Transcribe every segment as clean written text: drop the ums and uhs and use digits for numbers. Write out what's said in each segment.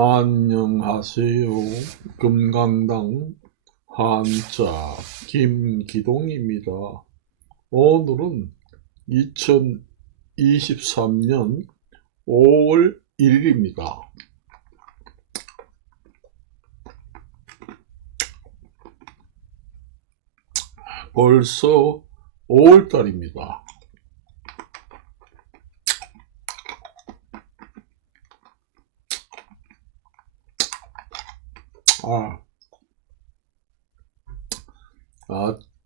안녕하세요. 금강당 한자 김기동입니다. 오늘은 2023년 5월 1일입니다. 벌써 5월달입니다.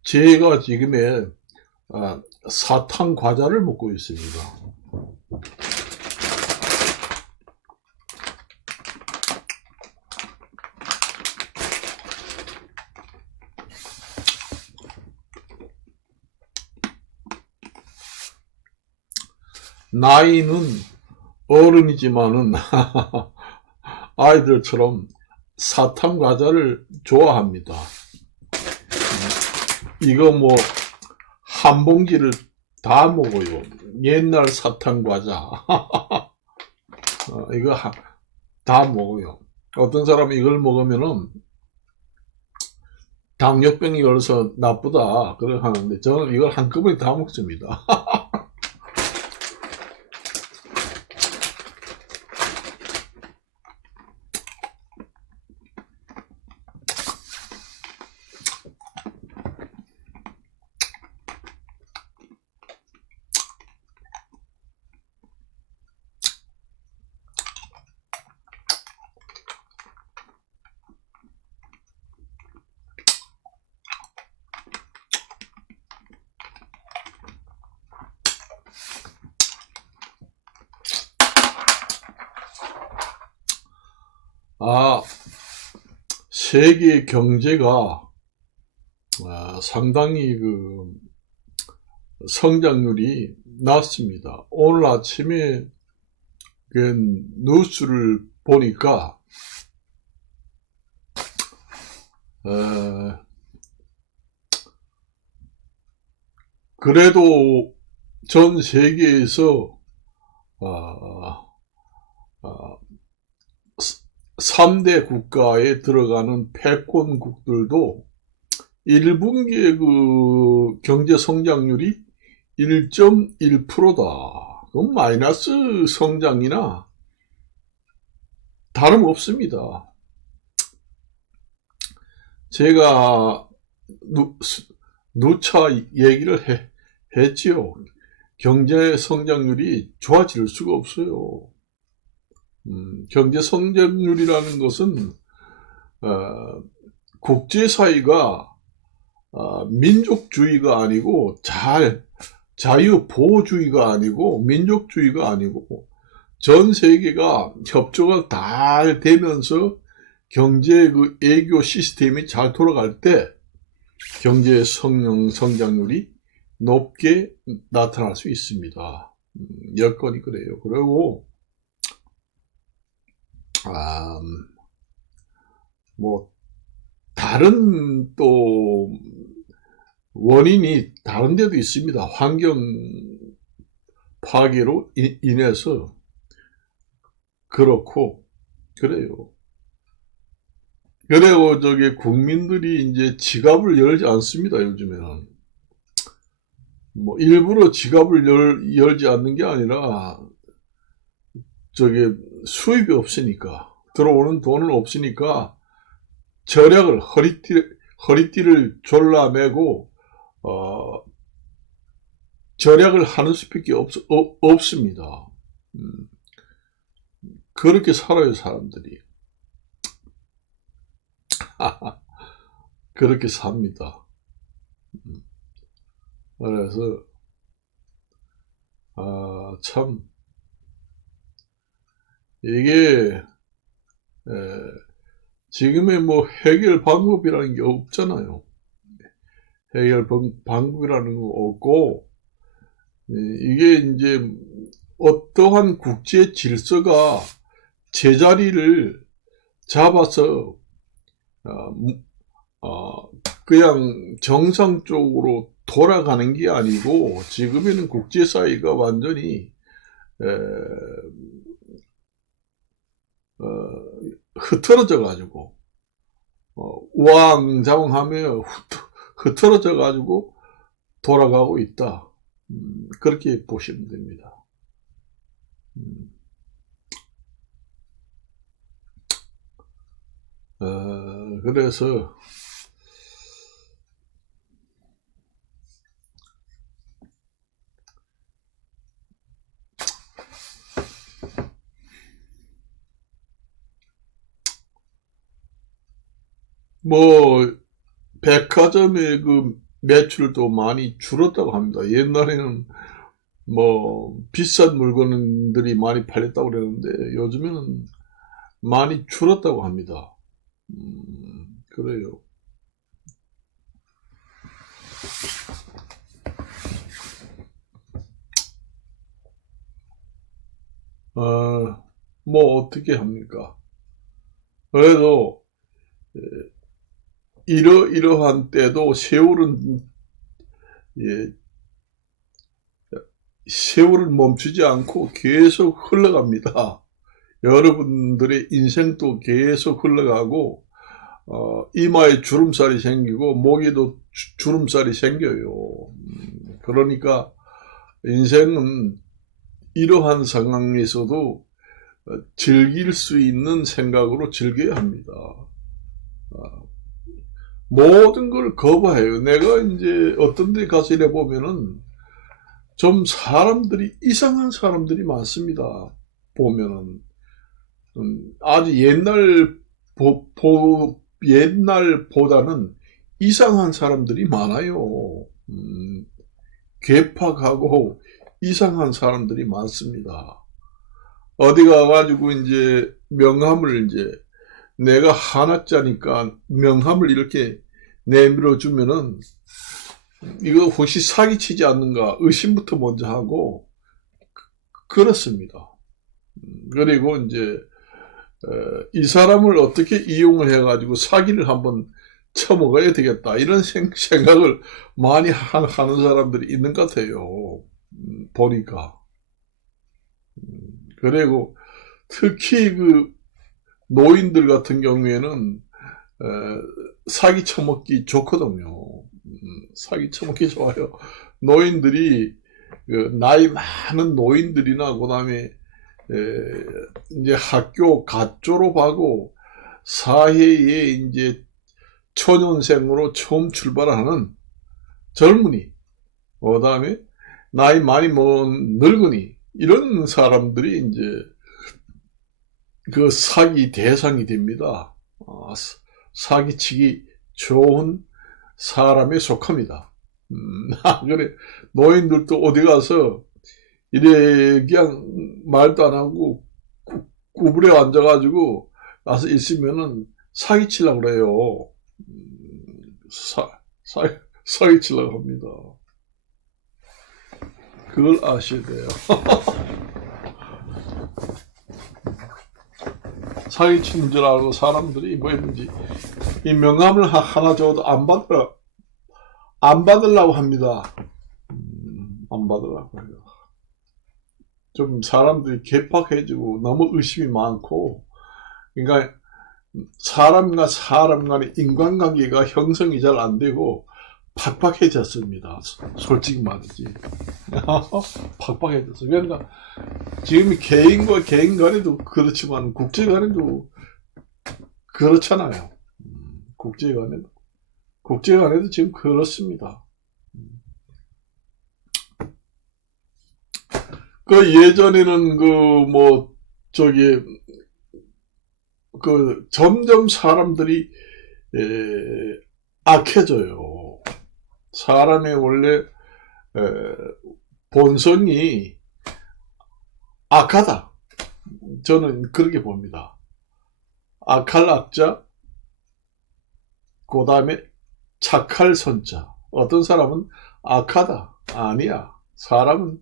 제가 지금에 사탕 과자를 먹고 있습니다. 나이는 어른이지만은 아이들처럼 사탕 과자를 좋아합니다. 이거 뭐 한 봉지를 다 먹어요. 옛날 사탕 과자. 이거 다 먹어요. 어떤 사람이 이걸 먹으면은 당뇨병이 걸려서 나쁘다 그래 하는데 저는 이걸 한꺼번에 다 먹습니다. 세계 경제가 상당히 성장률이 낮습니다. 오늘 아침에 뉴스를 보니까 그래도 전 세계에서 3대 국가에 들어가는 패권국들도 1분기의 경제 성장률이 1.1%다. 그건 마이너스 성장이나 다름없습니다. 제가 누차 얘기를 했지요. 경제 성장률이 좋아질 수가 없어요. 경제 성장률이라는 것은 국제사회가 민족주의가 아니고 자유보호주의가 아니고 민족주의가 아니고 전 세계가 협조가 잘 되면서 경제 애교 시스템이 잘 돌아갈 때 경제 성장률이 높게 나타날 수 있습니다. 여건이 그래요. 그리고 다른 또 원인이 다른 데도 있습니다. 환경 파괴로 인해서 그렇고 그래요. 그래요. 국민들이 이제 지갑을 열지 않습니다. 요즘에는 일부러 지갑을 열지 않는 게 아니라 수입이 없으니까 들어오는 돈은 없으니까 절약을 허리띠를 졸라매고 절약을 하는 수밖에 없습니다. 그렇게 살아요, 사람들이. 그렇게 삽니다. 그래서 참 이게 지금의 해결 방법이라는 게 없잖아요. 해결 방법이라는 거 없고 이게 이제 어떠한 국제 질서가 제자리를 잡아서 그냥 정상적으로 돌아가는 게 아니고 지금에는 국제사회가 완전히 흐트러져 가지고 우왕좌왕하며 흐트러져 가지고 돌아가고 있다. 그렇게 보시면 됩니다. 그래서 뭐 백화점의 그 매출도 많이 줄었다고 합니다. 옛날에는 뭐 비싼 물건들이 많이 팔렸다고 그러는데 요즘에는 많이 줄었다고 합니다. 그래요. 뭐 어떻게 합니까? 그래도 이러한 때도 세월은 멈추지 않고 계속 흘러갑니다. 여러분들의 인생도 계속 흘러가고 이마에 주름살이 생기고 목에도 주름살이 생겨요. 그러니까 인생은 이러한 상황에서도 즐길 수 있는 생각으로 즐겨야 합니다. 모든 걸 거부해요. 내가 이제 어떤 데 가서 이래 보면은 좀 이상한 사람들이 많습니다. 보면은 아주 옛날보다는 이상한 사람들이 많아요. 괴팍하고 이상한 사람들이 많습니다. 어디 가가지고 이제 명함을 이제 내가 한학자니까 명함을 이렇게 내밀어 주면은 이거 혹시 사기치지 않는가 의심부터 먼저 하고 그렇습니다. 그리고 이제 이 사람을 어떻게 이용을 해가지고 사기를 한번 쳐먹어야 되겠다 이런 생각을 많이 하는 사람들이 있는 것 같아요. 보니까. 그리고 특히 그 노인들 같은 경우에는 사기 쳐먹기 좋거든요. 사기 쳐먹기 좋아요. 노인들이 나이 많은 노인들이나 그다음에 이제 학교 갓 졸업하고 사회에 이제 초년생으로 처음 출발하는 젊은이, 그다음에 나이 많이 먹은 늙은이 이런 사람들이 이제 그 사기 대상이 됩니다. 사기치기 좋은 사람에 속합니다. 그래 노인들도 어디 가서 이래 그냥 말도 안 하고 구부려 앉아가지고 나서 있으면은 사기치려고 그래요. 사기치려고 합니다. 그걸 아셔야 돼요. 사기치는 줄 알고 사람들이 뭐 했는지 이 명함을 하나 줘도 안 받으려고 합니다. 안 받으려고 해요. 좀 사람들이 괴팍해지고 너무 의심이 많고, 그러니까 사람과 사람 간의 인간관계가 형성이 잘 안 되고 팍팍해졌습니다. 솔직히 말이지. 팍팍해졌어. 그러니까 지금 개인과 개인 간에도 그렇지만 국제 간에도 그렇잖아요. 국제 간에도 지금 그렇습니다. 그 예전에는 점점 사람들이 악해져요. 사람의 원래 본성이 악하다. 저는 그렇게 봅니다. 악할 악자, 그 다음에 착할 선자. 어떤 사람은 악하다. 아니야. 사람은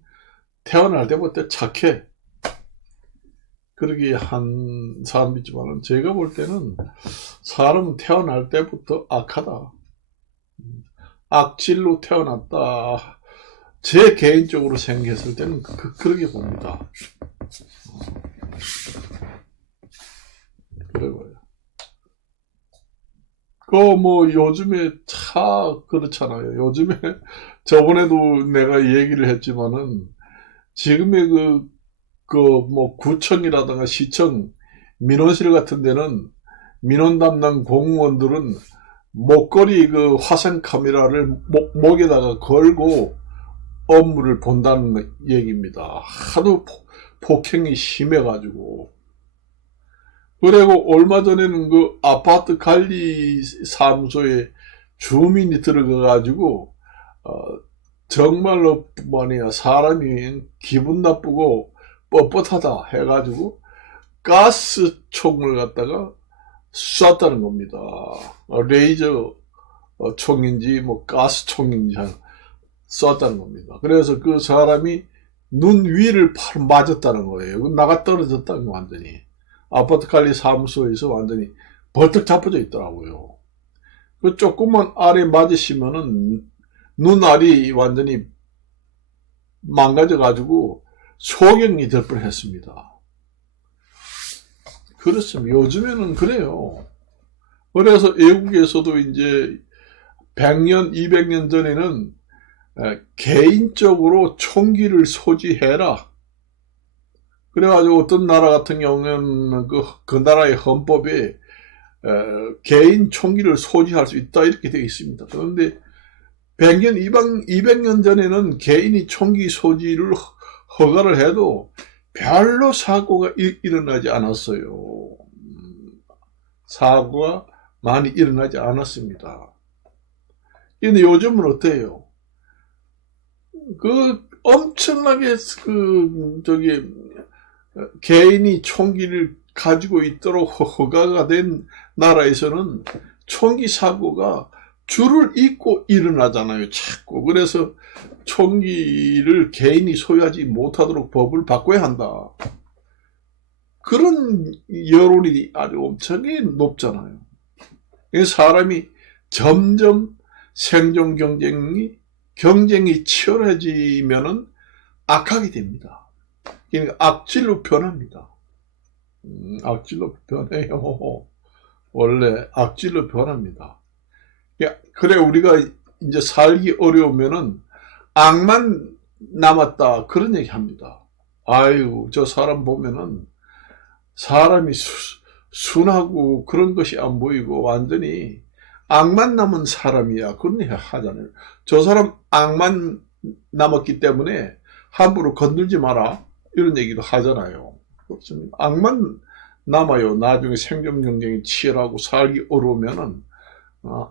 태어날 때부터 착해. 그러게 한 사람이 있지만 제가 볼 때는 사람은 태어날 때부터 악하다. 악질로 태어났다. 제 개인적으로 생각했을 때는 그렇게 봅니다. 그래요. 요즘에 그렇잖아요. 요즘에 저번에도 내가 얘기를 했지만은 지금의 구청이라든가 시청, 민원실 같은 데는 민원 담당 공무원들은 목걸이 화상 카메라를 목에다가 걸고 업무를 본다는 얘기입니다. 하도 폭행이 심해가지고. 그리고 얼마 전에는 아파트 관리 사무소에 주민이 들어가가지고, 정말로 사람이 기분 나쁘고 뻣뻣하다 해가지고 가스총을 갖다가 쐈다는 겁니다. 레이저 총인지 가스총인지 쐈다는 겁니다. 그래서 그 사람이 눈 위를 맞았다는 거예요. 나가 떨어졌다는 거 완전히. 아파트 관리 사무소에서 완전히 벌떡 자빠져 있더라고요. 그 조금만 아래 맞으시면은 눈알이 완전히 망가져가지고 소경이 될 뻔했습니다. 그렇습니다. 요즘에는 그래요. 그래서 외국에서도 이제 100년, 200년 전에는 개인적으로 총기를 소지해라. 그래가지고 어떤 나라 같은 경우는 그 나라의 헌법에 개인 총기를 소지할 수 있다 이렇게 되어 있습니다. 그런데 100년, 200년 전에는 개인이 총기 소지를 허가를 해도 별로 사고가 일어나지 않았어요. 사고가 많이 일어나지 않았습니다. 근데 요즘은 어때요? 엄청나게 개인이 총기를 가지고 있도록 허가가 된 나라에서는 총기 사고가 줄을 잇고 일어나잖아요, 자꾸. 그래서 총기를 개인이 소유하지 못하도록 법을 바꿔야 한다. 그런 여론이 아주 엄청나게 높잖아요. 사람이 점점 생존 경쟁이 치열해지면은 악하게 됩니다. 그러니까 악질로 변합니다. 악질로 변해요. 원래 악질로 변합니다. 그래, 우리가 이제 살기 어려우면은 악만 남았다. 그런 얘기 합니다. 아유, 저 사람 보면은 사람이 순하고 그런 것이 안 보이고 완전히 악만 남은 사람이야. 그런 얘기 하잖아요. 저 사람 악만 남았기 때문에 함부로 건들지 마라. 이런 얘기도 하잖아요. 그렇습니다. 악만 남아요. 나중에 생존 경쟁이 치열하고 살기 어려우면은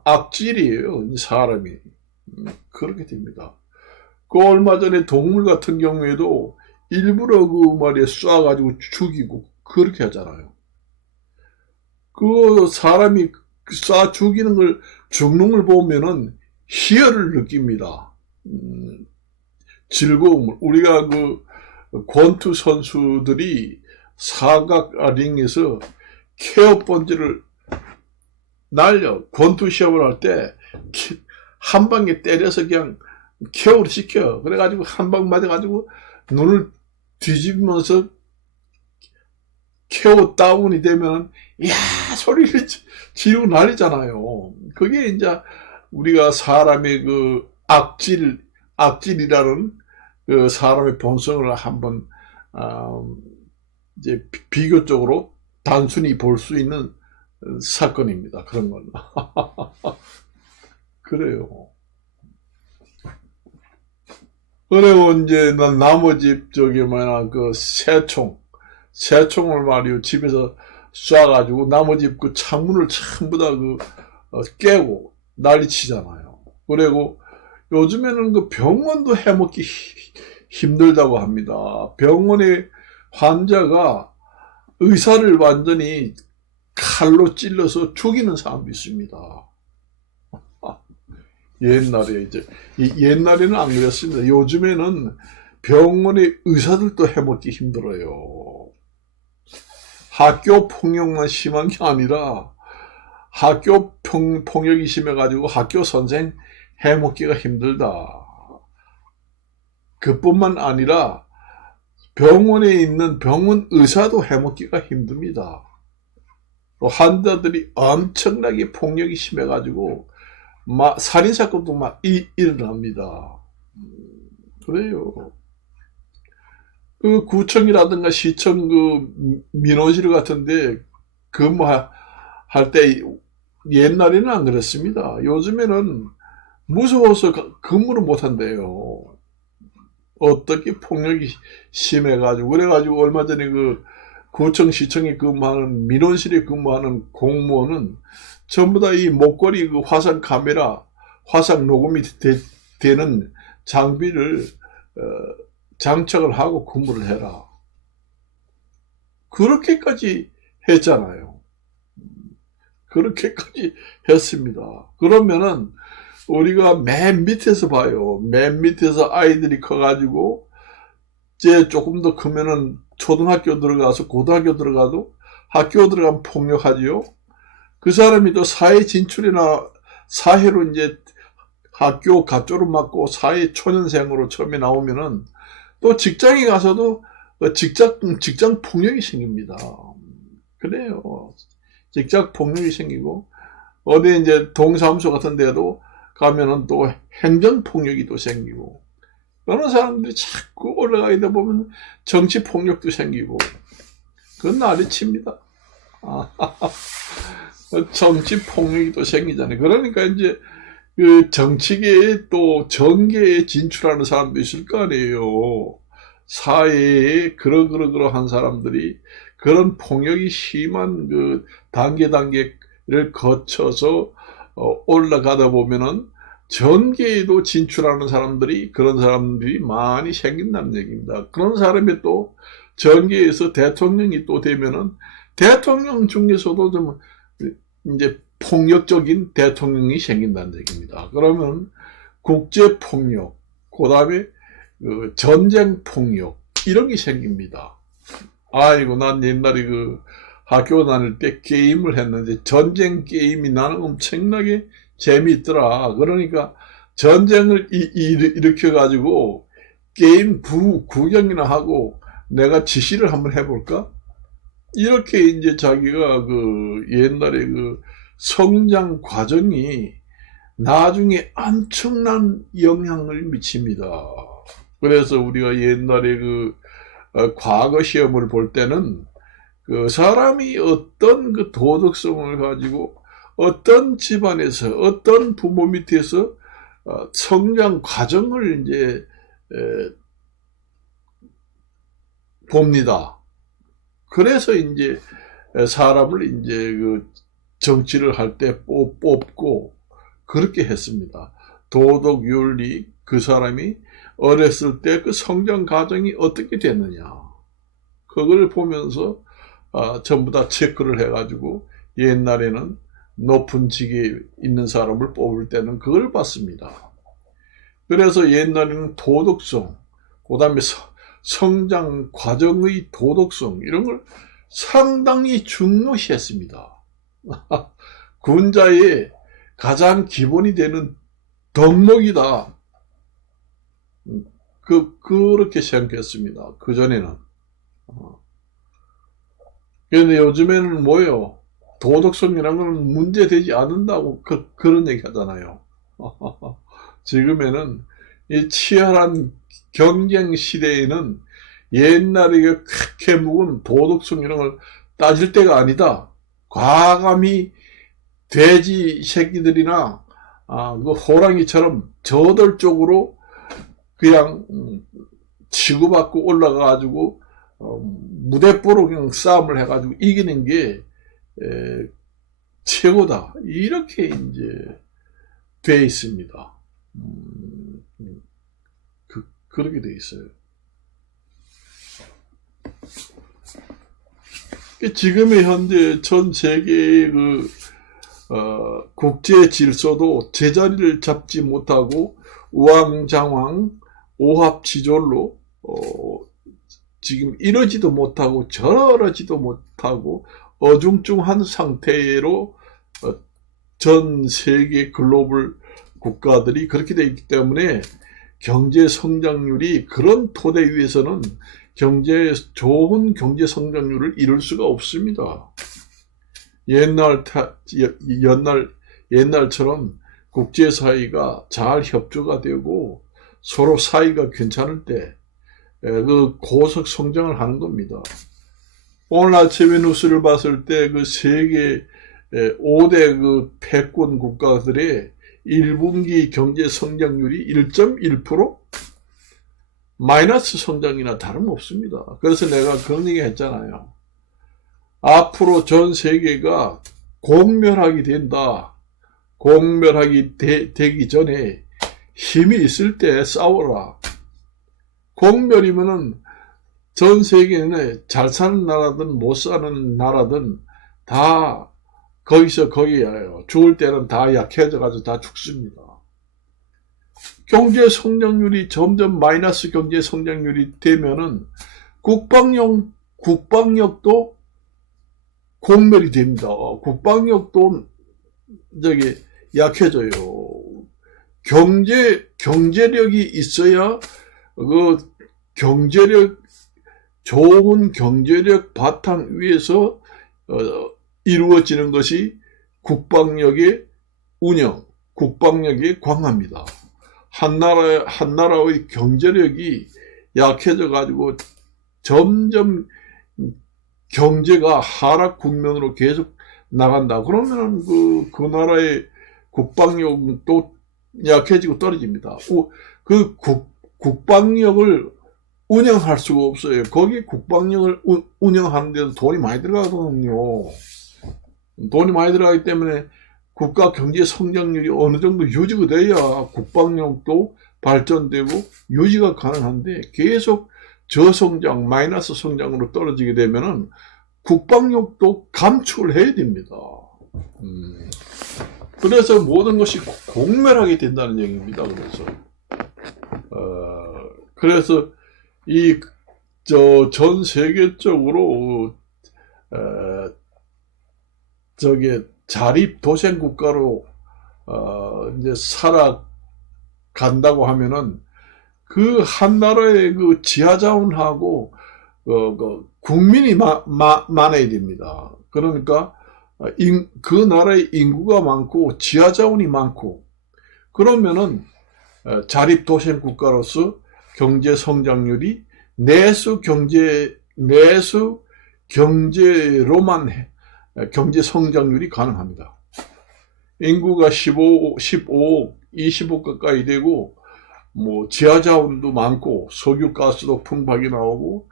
악질이에요. 사람이. 그렇게 됩니다. 얼마 전에 동물 같은 경우에도 일부러 쏴가지고 죽이고 그렇게 하잖아요. 사람이 쏴 죽는 걸 보면은 희열을 느낍니다. 즐거움을. 우리가 권투 선수들이 사각 링에서 케어 번지를 날려 권투 시합을 할 때 한 방에 때려서 그냥 케어를 시켜. 그래가지고 한 방 맞아가지고 눈을 뒤집으면서 케어 다운이 되면 이야 소리를 지르고 난리잖아요. 그게 이제 우리가 사람의 악질이라는 사람의 본성을 한번 이제 비교적으로 단순히 볼 수 있는 사건입니다. 그런 건. 그래요. 그리고 이제 난 나머지 새총을 말이요 집에서 쏴가지고 나머지 창문을 전부 다 깨고 난리치잖아요. 그리고 요즘에는 병원도 해먹기 힘들다고 합니다. 병원에 환자가 의사를 완전히 칼로 찔러서 죽이는 사람도 있습니다. 옛날에는 안 그랬습니다. 요즘에는 병원의 의사들도 해먹기 힘들어요. 학교 폭력만 심한 게 아니라 학교 폭력이 심해가지고 학교 선생 해먹기가 힘들다. 그뿐만 아니라 병원에 있는 병원 의사도 해먹기가 힘듭니다. 또 환자들이 엄청나게 폭력이 심해가지고 막 살인사건도 막 일어납니다. 그래요. 그 구청이라든가 시청 그 민원실 같은데 근무할 때 옛날에는 안 그랬습니다. 요즘에는 무서워서 근무를 못 한대요. 어떻게 폭력이 심해가지고. 그래가지고 얼마 전에 그 구청 시청에 근무하는 민원실에 근무하는 공무원은 전부 다 이 목걸이 그 화상 카메라 화상 녹음이 되는 장비를 장착을 하고 근무를 해라. 그렇게까지 했잖아요. 그렇게까지 했습니다. 그러면은 우리가 맨 밑에서 봐요. 맨 밑에서 아이들이 커가지고 이제 조금 더 크면은 초등학교 들어가서 고등학교 들어가도 학교 들어가면 폭력하지요. 그 사람이 또 사회 진출이나 사회로 이제 학교 갑조를 맞고 사회 초년생으로 처음에 나오면은 또 직장에 가서도 직장 폭력이 생깁니다. 그래요. 직장 폭력이 생기고 어디 이제 동사무소 같은 데도 가면은 또 행정 폭력이 또 생기고 그런 사람들이 자꾸 올라가다 보면 정치 폭력도 생기고 그건 난리칩니다. 정치 폭력이 또 생기잖아요. 그러니까 이제 그 정치계에 또 정계에 진출하는 사람도 있을 거 아니에요. 사회에 그러한 사람들이 그런 폭력이 심한 그 단계를 거쳐서 올라가다 보면은 정계에도 진출하는 사람들이 그런 사람들이 많이 생긴다는 얘기입니다. 그런 사람이 또 정계에서 대통령이 또 되면은 대통령 중에서도 좀 이제 폭력적인 대통령이 생긴다는 얘기입니다. 그러면 국제폭력, 그 다음에 전쟁폭력 이런 게 생깁니다. 아이고 난 옛날에 그 학교 다닐 때 게임을 했는데 전쟁 게임이 나는 엄청나게 재미있더라. 그러니까 전쟁을 일으켜 가지고 게임 구경이나 하고 내가 지시를 한번 해볼까? 이렇게 이제 자기가 그 옛날에 그 성장 과정이 나중에 엄청난 영향을 미칩니다. 그래서 우리가 옛날에 그 과거 시험을 볼 때는 그 사람이 어떤 그 도덕성을 가지고 어떤 집안에서 어떤 부모 밑에서 성장 과정을 이제 봅니다. 그래서 이제 사람을 이제 그 정치를 할 때 뽑고 그렇게 했습니다. 도덕 윤리 그 사람이 어렸을 때 그 성장 과정이 어떻게 됐느냐 그걸 보면서 전부 다 체크를 해가지고 옛날에는 높은 직에 있는 사람을 뽑을 때는 그걸 봤습니다. 그래서 옛날에는 도덕성 그 다음에 성장 과정의 도덕성 이런 걸 상당히 중요시했습니다. 군자의 가장 기본이 되는 덕목이다. 그렇게 생각했습니다. 그전에는. 그런데 요즘에는 뭐예요? 도덕성이라는 건 문제되지 않는다고 그런 얘기 하잖아요. 지금에는 이 치열한 경쟁 시대에는 옛날에 그렇게 묵은 도덕성 이런 걸 따질 때가 아니다. 과감히 돼지 새끼들이나 그 호랑이처럼 저돌적으로 그냥 치고받고 올라가가지고 무대뽀로 그냥 싸움을 해가지고 이기는 게 최고다. 이렇게 이제 돼 있습니다. 그렇게 돼 있어요. 지금의 현재 전 세계의 국제 질서도 제자리를 잡지 못하고 우왕좌왕 오합지졸로 지금 이러지도 못하고 저러지도 못하고 어중중한 상태로 전 세계 글로벌 국가들이 그렇게 되어 있기 때문에 경제 성장률이 그런 토대 위에서는 좋은 경제 성장률을 이룰 수가 없습니다. 옛날처럼 국제사회가 잘 협조가 되고 서로 사이가 괜찮을 때 그 고속 성장을 하는 겁니다. 오늘 아침에 뉴스를 봤을 때 그 세계 5대 그 패권 국가들의 1분기 경제 성장률이 1.1% 마이너스 성장이나 다름없습니다. 그래서 내가 그런 얘기 했잖아요. 앞으로 전 세계가 공멸하게 된다. 공멸하기 되기 전에 힘이 있을 때 싸워라. 공멸이면은 전 세계는 잘 사는 나라든 못 사는 나라든 다 거기서 거기에요. 죽을 때는 다 약해져가지고 다 죽습니다. 경제 성장률이 점점 마이너스 경제 성장률이 되면은 국방력도 공멸이 됩니다. 국방력도 약해져요. 경제력이 있어야 좋은 경제력 바탕 위에서 이루어지는 것이 국방력의 운영, 국방력의 강화입니다. 한 나라의 경제력이 약해져 가지고 점점 경제가 하락 국면으로 계속 나간다. 그러면 그 나라의 국방력도 약해지고 떨어집니다. 그 국방력을 운영할 수가 없어요. 거기 국방력을 운영하는데도 돈이 많이 들어가거든요. 돈이 많이 들어가기 때문에 국가 경제 성장률이 어느 정도 유지가 돼야 국방력도 발전되고 유지가 가능한데 계속 저성장, 마이너스 성장으로 떨어지게 되면은 국방력도 감축을 해야 됩니다. 그래서 모든 것이 공멸하게 된다는 얘기입니다. 그래서 전 세계적으로 자립 도생 국가로 이제 살아간다고 하면은 그 한 나라의 그 지하자원하고 국민이 많아야 됩니다. 그러니까 그 나라의 인구가 많고 지하자원이 많고 그러면은 자립 도생 국가로서 경제 성장률이 내수 경제로만 경제 성장률이 가능합니다. 인구가 15억, 20억 가까이 되고 뭐 지하자원도 많고 석유가스도 풍부하게 나오고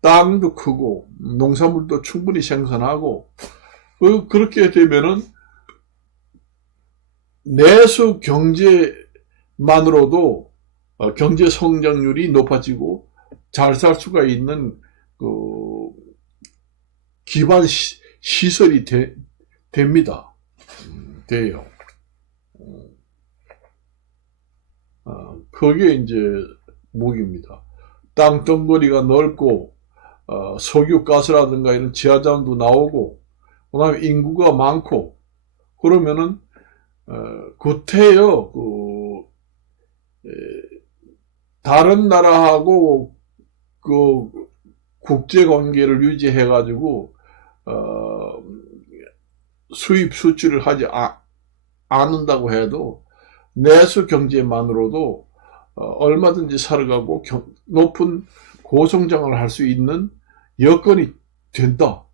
땅도 크고 농산물도 충분히 생산하고 그렇게 되면은 내수 경제만으로도 경제 성장률이 높아지고 잘 살 수가 있는 그 기반 시설이 됩니다. 돼요. 그게 이제 목입니다. 땅덩어리가 넓고 석유가스라든가 이런 지하자원도 나오고 그다음에 인구가 많고 그러면은 그때요 다른 나라하고 그 국제 관계를 유지해 가지고 수입 수출을 하지 않는다고 해도 내수 경제만으로도 얼마든지 살아가고 높은 고성장을 할 수 있는 여건이 된다.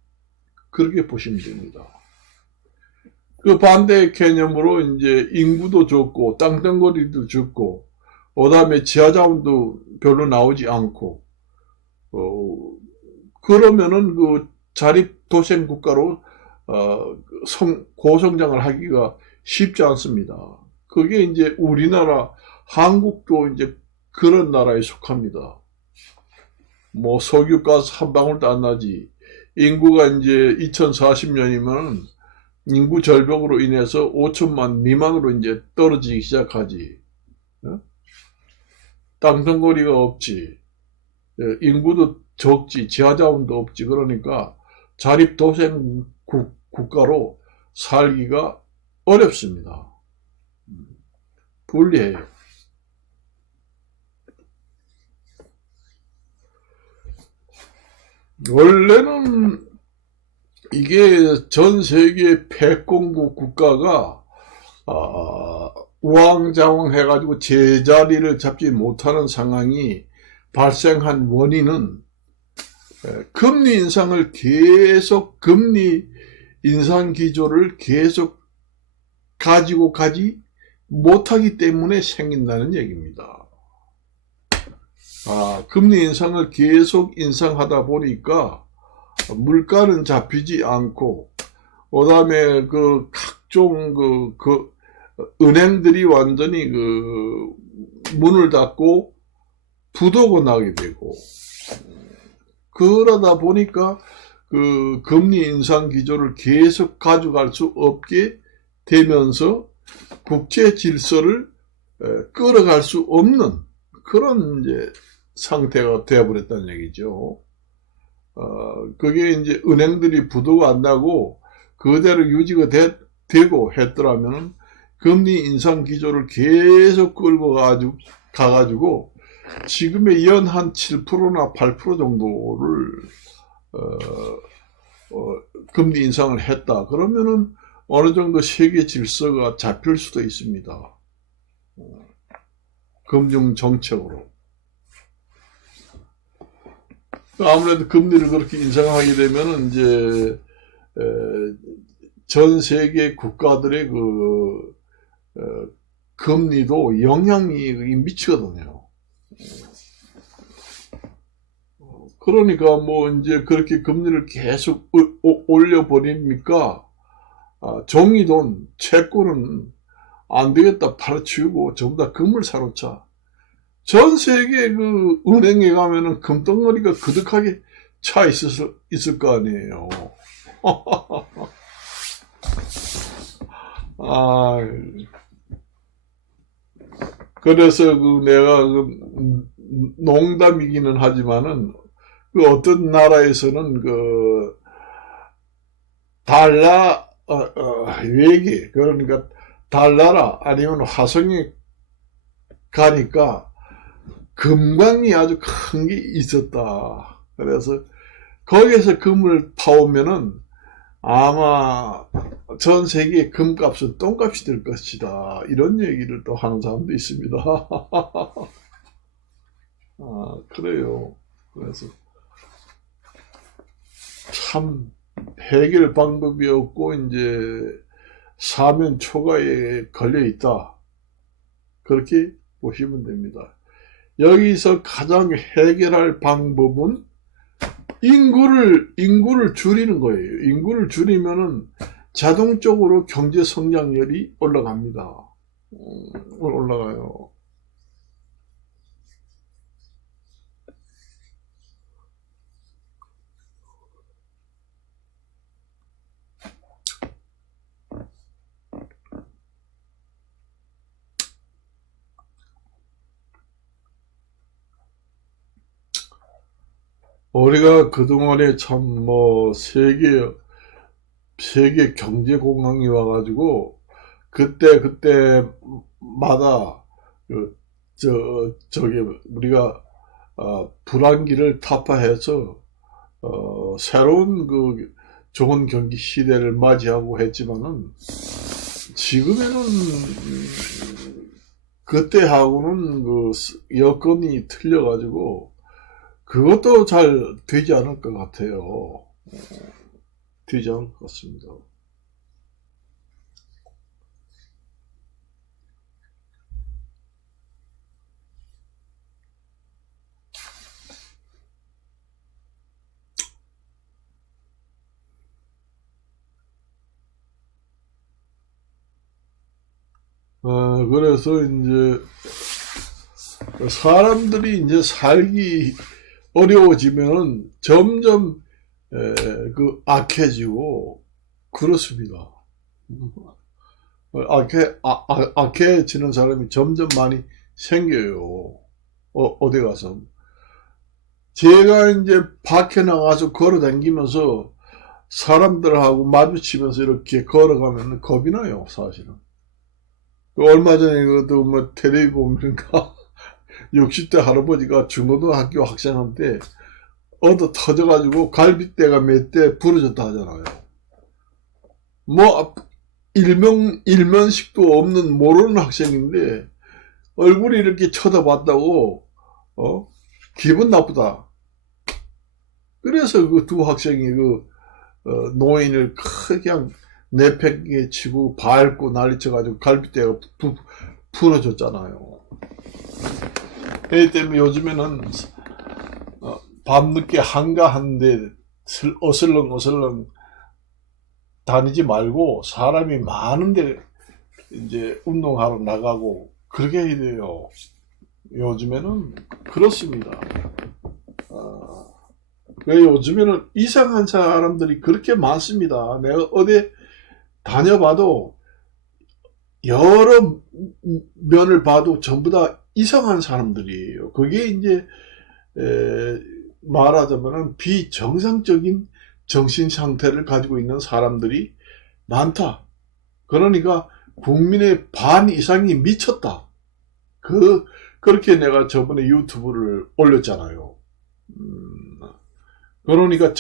그렇게 보시면 됩니다. 그 반대의 개념으로 이제 인구도 적고 땅덩어리도 적고 그다음에 지하자원도 별로 나오지 않고 그러면은 그 자립도생 국가로 고성장을 하기가 쉽지 않습니다. 그게 이제 우리나라 한국도 이제 그런 나라에 속합니다. 뭐 석유가스 한 방울도 안 나지. 인구가 이제 2040년이면 인구 절벽으로 인해서 5천만 미만으로 이제 떨어지기 시작하지. 땅덩어리가 없지. 인구도 적지. 지하자원도 없지. 그러니까 자립도생 국가로 살기가 어렵습니다. 불리해요. 원래는 이게 전 세계 패권국 국가가 우왕좌왕 해가지고 제자리를 잡지 못하는 상황이 발생한 원인은 금리 인상을 계속 금리 인상 기조를 계속 가지고 가지 못하기 때문에 생긴다는 얘기입니다. 금리 인상을 계속 인상하다 보니까 물가는 잡히지 않고, 그 다음에 각종 은행들이 완전히 문을 닫고 부도가 나게 되고, 그러다 보니까 금리 인상 기조를 계속 가져갈 수 없게 되면서 국제 질서를 끌어갈 수 없는 그런 이제 상태가 되어버렸다는 얘기죠. 그게 이제 은행들이 부도가 안 나고 그대로 유지가 되고 했더라면 금리 인상 기조를 계속 끌고 가가지고 지금의 연 한 7%나 8% 정도를 금리 인상을 했다. 그러면은 어느 정도 세계 질서가 잡힐 수도 있습니다. 금융 정책으로. 아무래도 금리를 그렇게 인상하게 되면은 이제 전 세계 국가들의 금리도 영향이 미치거든요. 그러니까 뭐 이제 그렇게 금리를 계속 올려버리니까 종이돈, 채권은 안 되겠다 팔아치우고 전부 다 금을 사놓자. 전 세계 은행에 가면은 금덩어리가 그득하게 차 있을 거 아니에요. 그래서 내가 농담이기는 하지만은 어떤 나라에서는 달러 외계, 그러니까 달나라 아니면 화성에 가니까 금광이 아주 큰 게 있었다. 그래서 거기에서 금을 파오면은 아마 전 세계 금값은 똥값이 될 것이다. 이런 얘기를 또 하는 사람도 있습니다. 그래요. 그래서 참 해결 방법이 없고 이제 사면 초과에 걸려 있다. 그렇게 보시면 됩니다. 여기서 가장 해결할 방법은 인구를 줄이는 거예요. 인구를 줄이면은 자동적으로 경제 성장률이 올라갑니다. 올라가요. 우리가 그동안에 참 세계 경제 공황이 와가지고 그때마다 저기 우리가 불황기를 타파해서 새로운 좋은 경기 시대를 맞이하고 했지만은 지금에는 그때하고는 여건이 틀려가지고 그것도 잘 되지 않을 것 같아요. 되지 않을 것 같습니다. 그래서 이제 사람들이 이제 살기 어려워지면은 점점 악해지고 그렇습니다. 악해지는 사람이 점점 많이 생겨요. 어디 가서. 제가 이제 밖에 나가서 걸어 다니면서 사람들하고 마주치면서 이렇게 걸어가면 겁이 나요, 사실은. 얼마 전에 텔레비 보니까 60대 할아버지가 중고등학교 학생한테 얻어 터져가지고 갈비뼈가 몇 대 부러졌다 하잖아요. 뭐 일면식도 없는 모르는 학생인데 얼굴이 이렇게 쳐다봤다고 기분 나쁘다. 그래서 그 두 학생이 노인을 크게 그냥 내팽개 치고 밟고 난리쳐가지고 갈비뼈가 부러졌잖아요. 그렇기 때문에 요즘에는 밤늦게 한가한데 어슬렁어슬렁 다니지 말고 사람이 많은데 이제 운동하러 나가고 그렇게 해야 돼요. 요즘에는 그렇습니다. 요즘에는 이상한 사람들이 그렇게 많습니다. 내가 어디 다녀봐도 여러 면을 봐도 전부 다 이상한 사람들이에요. 그게 이제 말하자면 비정상적인 정신 상태를 가지고 있는 사람들이 많다. 그러니까 국민의 반 이상이 미쳤다. 그렇게 내가 저번에 유튜브를 올렸잖아요. 그러니까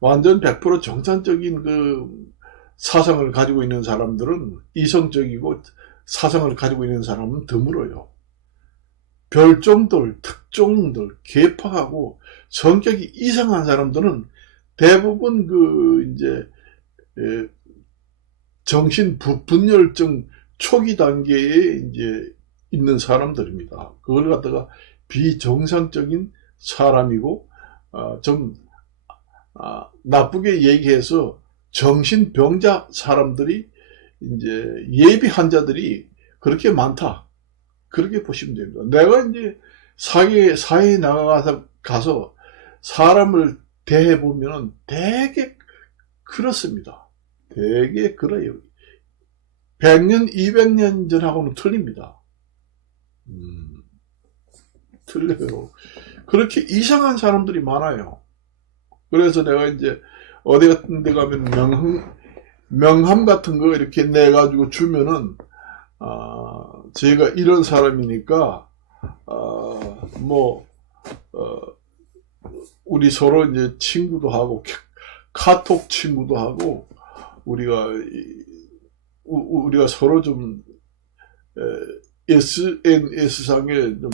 완전 100% 정상적인 사상을 가지고 있는 사람들은 이성적이고 사상을 가지고 있는 사람은 드물어요. 별종들, 특종들, 개파하고 성격이 이상한 사람들은 대부분 정신 분열증 초기 단계에 이제 있는 사람들입니다. 그걸 갖다가 비정상적인 사람이고, 좀, 나쁘게 얘기해서 정신병자 사람들이 이제 예비 환자들이 그렇게 많다. 그렇게 보시면 됩니다. 내가 이제 사회에 나가서 사람을 대해보면 되게 그렇습니다. 되게 그래요. 100년, 200년 전하고는 틀립니다. 틀려요. 그렇게 이상한 사람들이 많아요. 그래서 내가 이제 어디 같은 데 가면 명함 같은 거 이렇게 내가지고 주면은, 제가 이런 사람이니까, 우리 서로 이제 친구도 하고, 카톡 친구도 하고, 우리가 서로 좀, SNS상에 좀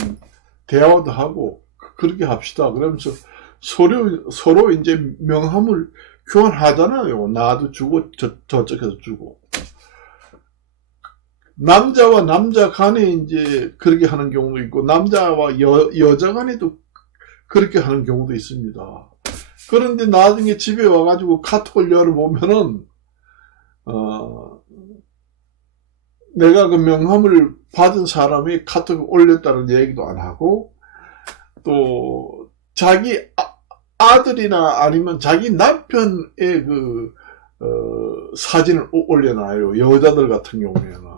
대화도 하고, 그렇게 합시다. 그러면서 서로 이제 명함을 교환하잖아요. 나도 주고, 저쪽에서 주고. 남자와 남자 간에 이제 그렇게 하는 경우도 있고, 남자와 여자 간에도 그렇게 하는 경우도 있습니다. 그런데 나중에 집에 와가지고 카톡을 열어보면은, 내가 그 명함을 받은 사람이 카톡을 올렸다는 얘기도 안 하고, 또, 자기 아들이나 아니면 자기 남편의 사진을 올려놔요. 여자들 같은 경우에는.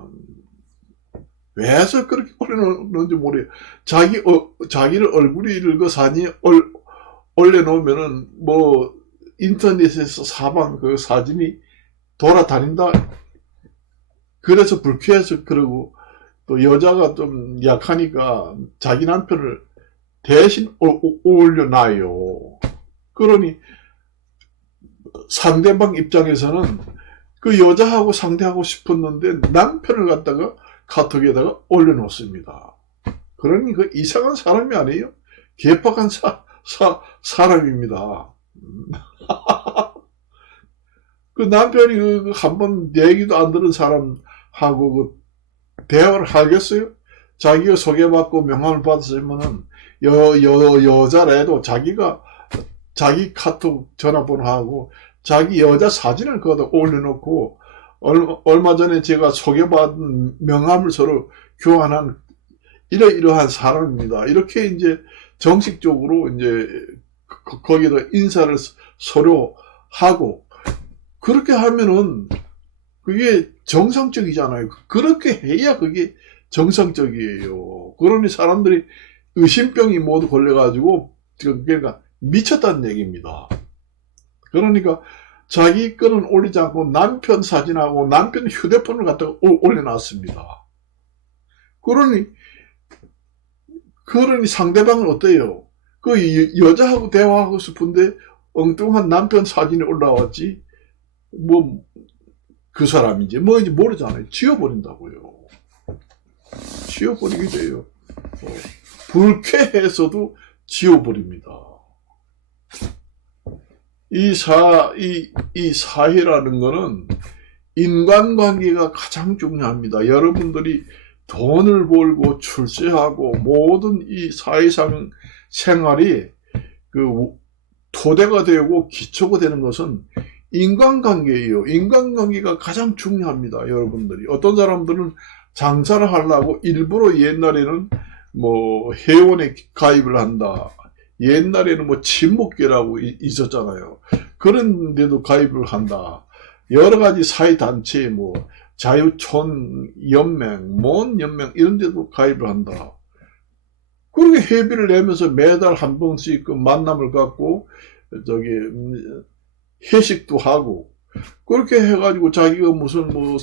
왜서 그렇게 올려놓는지 모르겠어요. 자기를 얼굴을 그 사진에 올려놓으면은, 인터넷에서 사방 그 사진이 돌아다닌다. 그래서 불쾌해서 그러고, 또 여자가 좀 약하니까 자기 남편을 대신 올려놔요. 그러니 상대방 입장에서는 그 여자하고 상대하고 싶었는데 남편을 갖다가 카톡에다가 올려놓습니다. 그러니 그 이상한 사람이 아니에요. 개팍한 사람입니다. 그 남편이 한번 얘기도 안 들은 사람하고 대화를 하겠어요? 자기가 소개받고 명함을 받았으면은 여자라도 자기 카톡 전화번호하고 자기 여자 사진을 거기다 올려놓고, 얼마 전에 제가 소개받은 명함을 서로 교환한 이러한 사람입니다. 이렇게 이제 정식적으로 이제 거기다 인사를 서로 하고, 그렇게 하면은 그게 정상적이잖아요. 그렇게 해야 그게 정상적이에요. 그러니 사람들이 의심병이 모두 걸려가지고, 그러니까 미쳤다는 얘기입니다. 그러니까 자기 거는 올리지 않고 남편 사진하고 남편 휴대폰을 갖다가 올려놨습니다. 그러니 상대방은 어때요? 그 여자하고 대화하고 싶은데 엉뚱한 남편 사진이 올라왔지. 그 사람인지 뭐인지 모르잖아요. 지워버린다고요. 지워버리게 돼요. 불쾌해서도 지워버립니다. 이 사회라는 거는 인간관계가 가장 중요합니다. 여러분들이 돈을 벌고 출세하고 모든 이 사회상 생활이 그 토대가 되고 기초가 되는 것은 인간관계예요. 인간관계가 가장 중요합니다. 여러분들이 어떤 사람들은 장사를 하려고 일부러 옛날에는 뭐 회원에 가입을 한다. 옛날에는 뭐 친목계라고 있었잖아요. 그런데도 가입을 한다. 여러 가지 사회단체, 뭐 자유촌 연맹, 뭔 연맹 이런 데도 가입을 한다. 그렇게 회비를 내면서 매달 한 번씩 그 만남을 갖고 저기 회식도 하고 그렇게 해가지고 자기가 무슨 뭐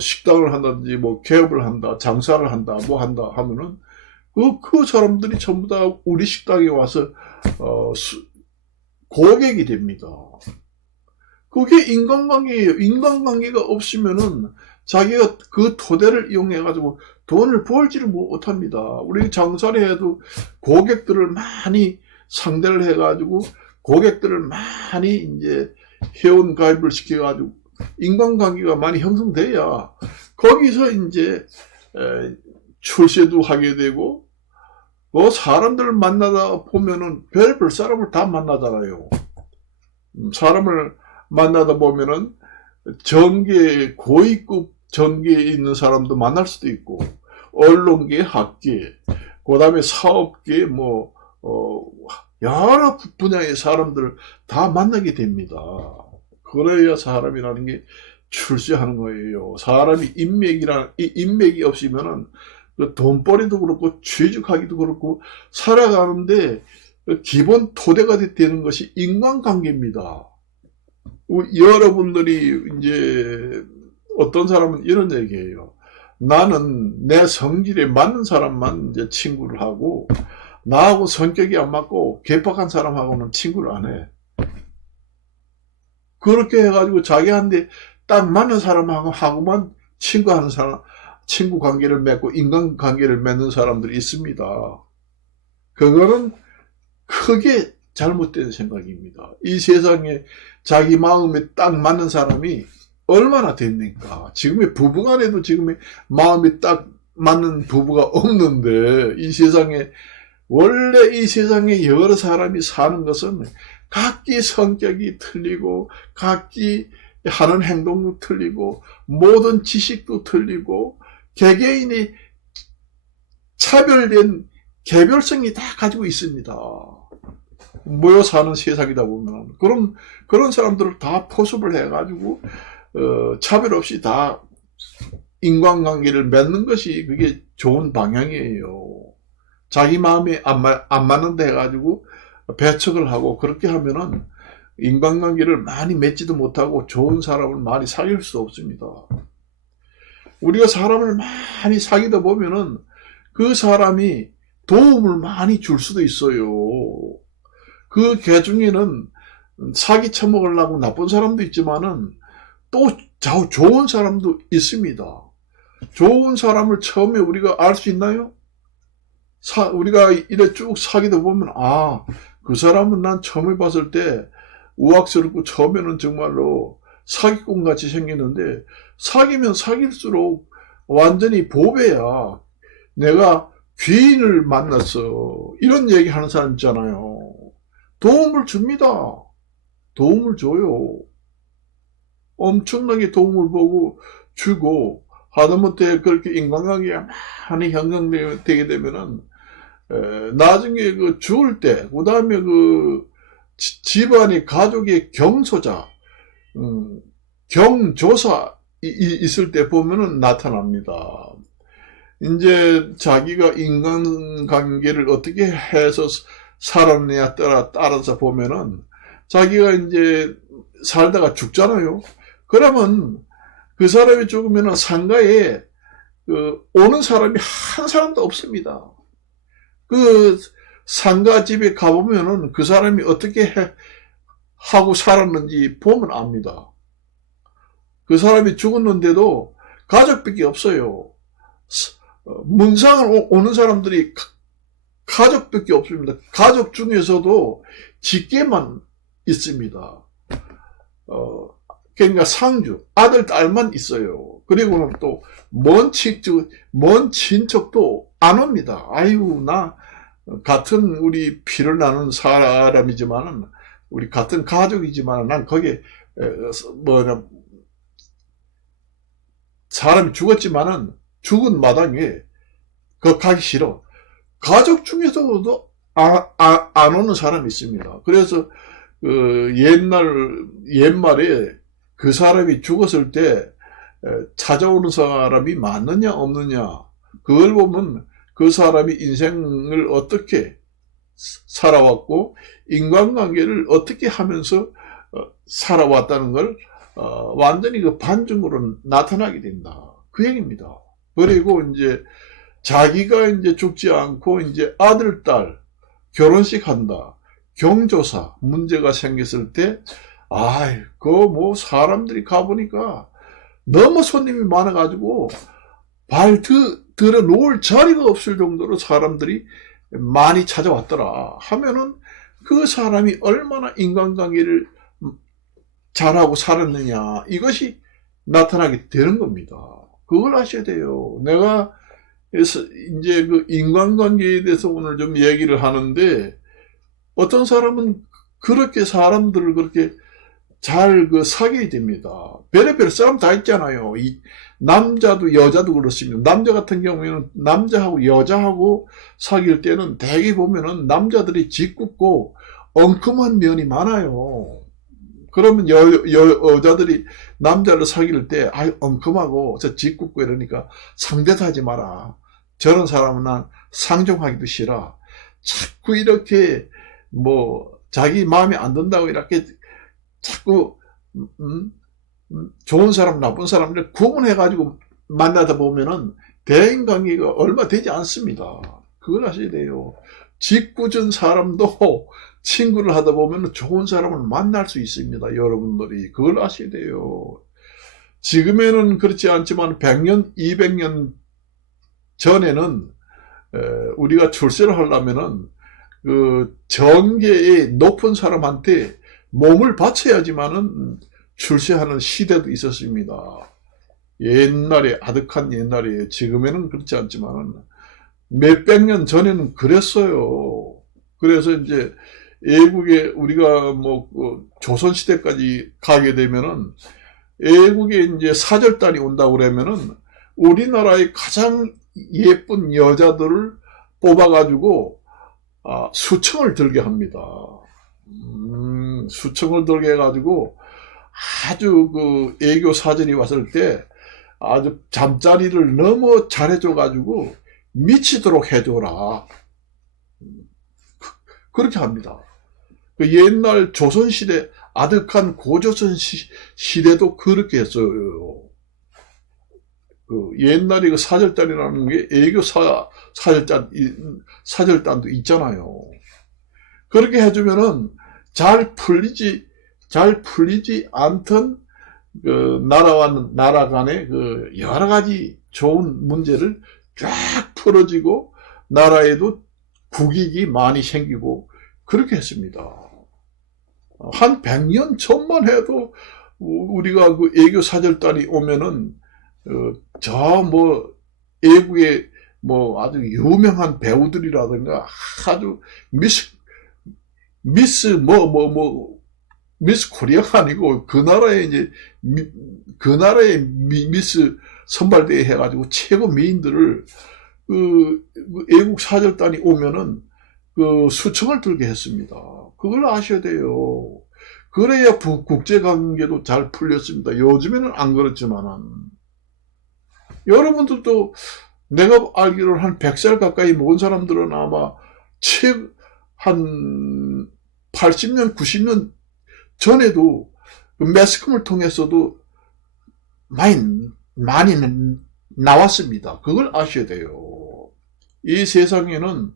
식당을 한다든지 뭐 개업을 한다, 장사를 한다, 뭐 한다 하면은 그 사람들이 전부 다 우리 식당에 와서 고객이 됩니다. 그게 인간관계예요. 인간관계가 없으면은 자기가 그 토대를 이용해가지고 돈을 벌지를 못합니다. 우리 장사를 해도 고객들을 많이 상대를 해가지고 고객들을 많이 이제 회원 가입을 시켜가지고 인간관계가 많이 형성돼야 거기서 이제 출세도 하게 되고 뭐 사람들을 만나다 보면은 별별 사람을 다 만나잖아요. 사람을 만나다 보면은 고위급 전계에 있는 사람도 만날 수도 있고 언론계, 학계, 그 다음에 사업계 뭐 여러 분야의 사람들 다 만나게 됩니다. 그래야 사람이라는 게 출세하는 거예요. 사람이 인맥이 없으면은 돈벌이도 그렇고 취직하기도 그렇고 살아가는데 기본 토대가 되는 것이 인간관계입니다. 여러분들이 이제 어떤 사람은 이런 얘기해요. 나는 내 성질에 맞는 사람만 이제 친구를 하고 나하고 성격이 안 맞고 개팍한 사람하고는 친구를 안 해. 그렇게 해가지고 자기한테 딱 맞는 사람하고만 친구 관계를 맺고 인간관계를 맺는 사람들이 있습니다. 그거는 크게 잘못된 생각입니다. 이 세상에 자기 마음에 딱 맞는 사람이 얼마나 됩니까? 지금의 부부간에도 지금의 마음이 딱 맞는 부부가 없는데 이 세상에 원래 이 세상에 여러 사람이 사는 것은 각기 성격이 틀리고 각기 하는 행동도 틀리고 모든 지식도 틀리고 개개인이 차별된 개별성이 다 가지고 있습니다. 모여 사는 세상이다 보면 그런 사람들을 다 포섭을 해가지고 차별 없이 다 인간관계를 맺는 것이 그게 좋은 방향이에요. 자기 마음에 안 맞는다 해가지고 배척을 하고 그렇게 하면은 인간관계를 많이 맺지도 못하고 좋은 사람을 많이 사귈 수 없습니다. 우리가 사람을 많이 사귀다 보면은 그 사람이 도움을 많이 줄 수도 있어요. 그 개 중에는 사기 쳐먹으려고 나쁜 사람도 있지만은 또 좋은 사람도 있습니다. 좋은 사람을 처음에 우리가 알 수 있나요? 우리가 이래 쭉 사귀다 보면 그 사람은 난 처음에 봤을 때 우악스럽고 처음에는 정말로 사기꾼 같이 생겼는데 사귀면 사귈수록 완전히 보배야. 내가 귀인을 만났어. 이런 얘기 하는 사람 있잖아요. 도움을 줍니다. 도움을 줘요. 엄청나게 도움을 주고 하다못해 그렇게 인간관계가 많이 형성되게 되면은 나중에 그 죽을 때, 그 다음에 그 집안의 가족의 경소자, 경조사 있을 때 보면은 나타납니다. 이제 자기가 인간관계를 어떻게 해서 살았느냐 따라서 보면은 자기가 이제 살다가 죽잖아요. 그러면 그 사람이 죽으면은 상가에 오는 사람이 한 사람도 없습니다. 그 상가 집에 가보면은 그 사람이 어떻게 하고 살았는지 보면 압니다. 그 사람이 죽었는데도 가족밖에 없어요. 문상을 오는 사람들이 가족밖에 없습니다. 가족 중에서도 직계만 있습니다. 그러니까 상주, 아들, 딸만 있어요. 그리고는 또 먼 친척도 안 옵니다. 아이고, 나 같은 우리 피를 나눈 사람이지만은, 우리 같은 가족이지만은, 난 거기에, 사람이 죽었지만은, 죽은 마당에, 가기 싫어. 가족 중에서도 안 오는 사람이 있습니다. 그래서, 옛말에 그 사람이 죽었을 때 찾아오는 사람이 많느냐 없느냐, 그걸 보면 그 사람이 인생을 어떻게 살아왔고 인간관계를 어떻게 하면서 살아왔다는 걸 완전히 그 반증으로 나타나게 된다, 그 얘기입니다. 그리고 이제 자기가 이제 죽지 않고 이제 아들, 딸 결혼식 한다, 경조사 문제가 생겼을 때, 뭐 사람들이 가보니까 너무 손님이 많아가지고 발 들어 놓을 자리가 없을 정도로 사람들이 많이 찾아왔더라 하면은, 그 사람이 얼마나 인간관계를 잘하고 살았느냐, 이것이 나타나게 되는 겁니다. 그걸 아셔야 돼요. 내가 이제 그 인간관계에 대해서 오늘 좀 얘기를 하는데, 어떤 사람은 그렇게 사람들을 그렇게 잘 사귀어야 됩니다. 별의별 사람 다 있잖아요. 남자도 여자도 그렇습니다. 남자 같은 경우에는 남자하고 여자하고 사귈 때는 대개 보면은 남자들이 짓궂고 엉큼한 면이 많아요. 그러면 여자들이 남자를 사귈 때, 엉큼하고 저 짓궂고 이러니까 상대도 하지 마라. 저런 사람은 난 상종하기도 싫어. 자꾸 이렇게 자기 마음에 안 든다고 이렇게 자꾸 좋은 사람 나쁜 사람을 구분해가지고 만나다 보면은 대인관계가 얼마 되지 않습니다. 그걸 아셔야 돼요. 짓궂은 사람도 친구를 하다 보면 좋은 사람을 만날 수 있습니다. 여러분들이 그걸 아셔야 돼요. 지금에는 그렇지 않지만 100년 200년 전에는 우리가 출세를 하려면은 그 정계의 높은 사람한테 몸을 바쳐야지만은 출세하는 시대도 있었습니다. 옛날에, 아득한 옛날에. 지금에는 그렇지 않지만은 몇백 년 전에는 그랬어요. 그래서 이제 애국에 우리가 조선시대까지 가게 되면은, 애국에 이제 사절단이 온다고 그러면은 우리나라의 가장 예쁜 여자들을 뽑아가지고 수청을 들게 합니다. 수청을 들게 해가지고 아주 애교 사진이 왔을 때 아주 잠자리를 너무 잘해줘가지고 미치도록 해줘라. 그렇게 합니다. 그 옛날 조선시대, 아득한 고조선 시대도 그렇게 했어요. 옛날에 사절단이라는 게 애교 사절단도 있잖아요. 그렇게 해주면은 잘 풀리지 않던 나라 간의 여러 가지 좋은 문제를 쫙 풀어지고 나라에도 국익이 많이 생기고 그렇게 했습니다. 한 100년 전만 해도 우리가 애교 사절단이 오면은 애국의 아주 유명한 배우들이라든가 아주 미스 코리아가 아니고 그 나라의 미스 선발대회 해가지고 최고 미인들을 애국 사절단이 오면은 수청을 들게 했습니다. 그걸 아셔야 돼요. 그래야 국제관계도 잘 풀렸습니다. 요즘에는 안 그렇지만은. 여러분들도 내가 알기로는 한 100살 가까이 먹은 사람들은 아마 한 80년, 90년 전에도 매스컴을 통해서도 많이 나왔습니다. 그걸 아셔야 돼요. 이 세상에는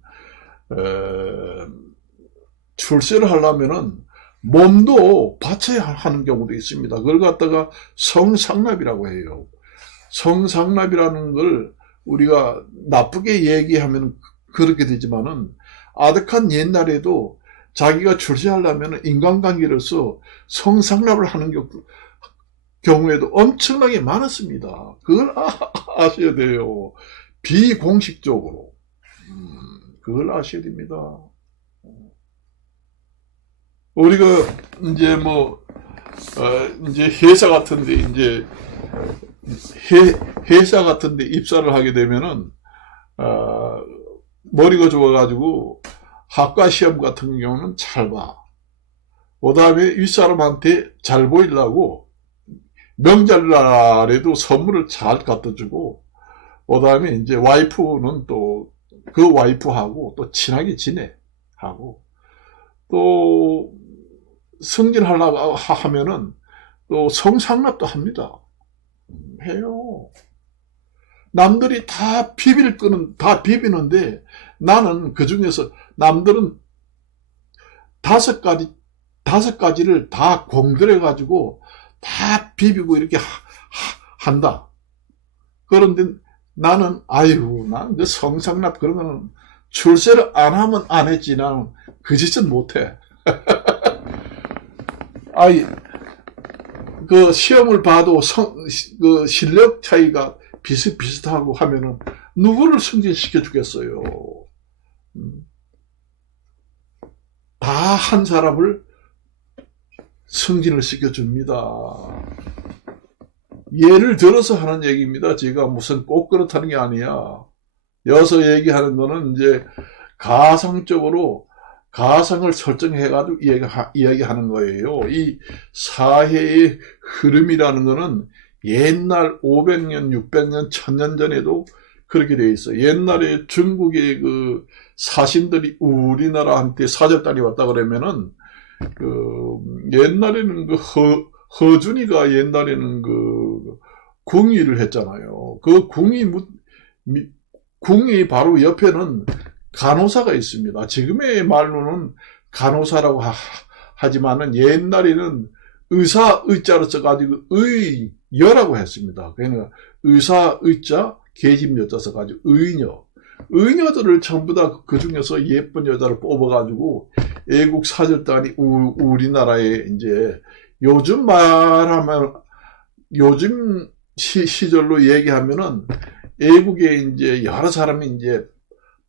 출세를 하려면은 몸도 바쳐야 하는 경우도 있습니다. 그걸 갖다가 성상납이라고 해요. 성상납이라는 걸 우리가 나쁘게 얘기하면 그렇게 되지만은 아득한 옛날에도 자기가 출세하려면 인간관계로서 성상납을 하는 경우에도 엄청나게 많았습니다. 그걸 아셔야 돼요. 비공식적으로. 그걸 아셔야 됩니다. 우리가 이제 이제 회사 같은데 이제 회사 같은데 입사를 하게 되면은 머리가 좋아가지고 학과 시험 같은 경우는 잘 봐. 그 다음에 윗사람한테 잘 보이려고 명절날에도 선물을 잘 갖다 주고, 그 다음에 이제 와이프는 또 그 와이프하고 또 친하게 지내하고, 또 승진하려고 하면은 또 성상납도 합니다. 해요. 남들이 다 다 비비는데 나는 그 중에서 남들은 다섯 가지를 다 공들여가지고 다 비비고 이렇게 한다. 그런데 나는, 난 그 성상납 그런 거는 출세를 안 하면 안 했지. 나는 그 짓은 못해. 그 시험을 봐도 그 실력 차이가 비슷비슷하고 하면은 누구를 승진시켜 주겠어요. 다 한 사람을 승진을 시켜줍니다. 예를 들어서 하는 얘기입니다. 제가 무슨 꼭 그렇다는 게 아니야. 여기서 얘기하는 거는 이제 가상적으로 가상을 설정해가지고 이야기하는 거예요. 이 사회의 흐름이라는 거는 옛날 500년, 600년, 1000년 전에도 그렇게 돼 있어요. 옛날에 중국의 그 사신들이 우리나라한테 사절단이 왔다 그러면은 옛날에는 허준이가 옛날에는 궁의를 했잖아요. 그 궁의 바로 옆에는 간호사가 있습니다. 지금의 말로는 간호사라고 하지만은 옛날에는 의사 의자로 써가지고 의여라고 했습니다. 그러니까 의사 의자, 계집 여자 써가지고 의녀. 의녀들을 전부 다 그 중에서 예쁜 여자를 뽑아가지고 애국 사절단이 우리나라에 이제 요즘 말하면 요즘 시절로 얘기하면은 애국에 이제 여러 사람이 이제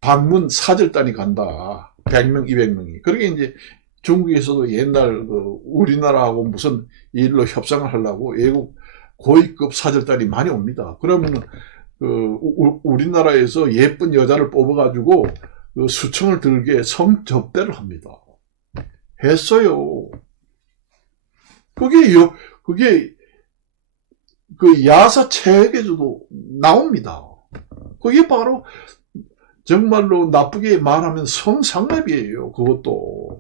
방문 사절단이 간다. 100명, 200명이. 그러게 이제 중국에서도 옛날 우리나라하고 무슨 일로 협상을 하려고 애국 고위급 사절단이 많이 옵니다. 그러면은 우리나라에서 예쁜 여자를 뽑아가지고 수청을 들게 성접대를 합니다. 했어요. 그게 그 야사책에서도 나옵니다. 그게 바로 정말로 나쁘게 말하면 성상납이에요. 그것도.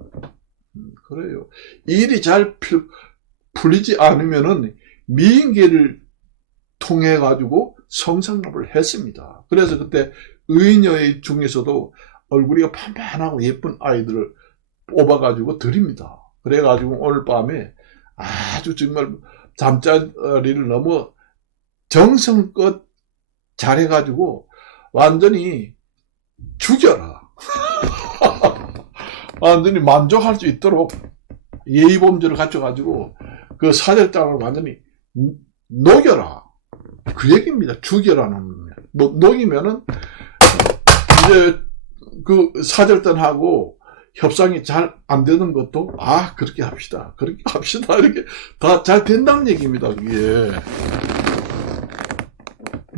그래요. 일이 잘 풀리지 않으면은 미인계를 통해 가지고 성상납을 했습니다. 그래서 그때 의녀의 중에서도 얼굴이 판판하고 예쁜 아이들을 뽑아가지고 드립니다. 그래가지고 오늘 밤에 아주 정말 잠자리를 너무 정성껏 잘해가지고 완전히 죽여라. 완전히 만족할 수 있도록 예의범죄를 갖춰가지고 그 사절단을 완전히 녹여라. 그 얘기입니다. 죽여라는. 녹이면은 이제 그 사절단하고 협상이 잘 안 되는 것도 그렇게 합시다. 그렇게 합시다. 이렇게 다 잘 된다는 얘기입니다. 그게.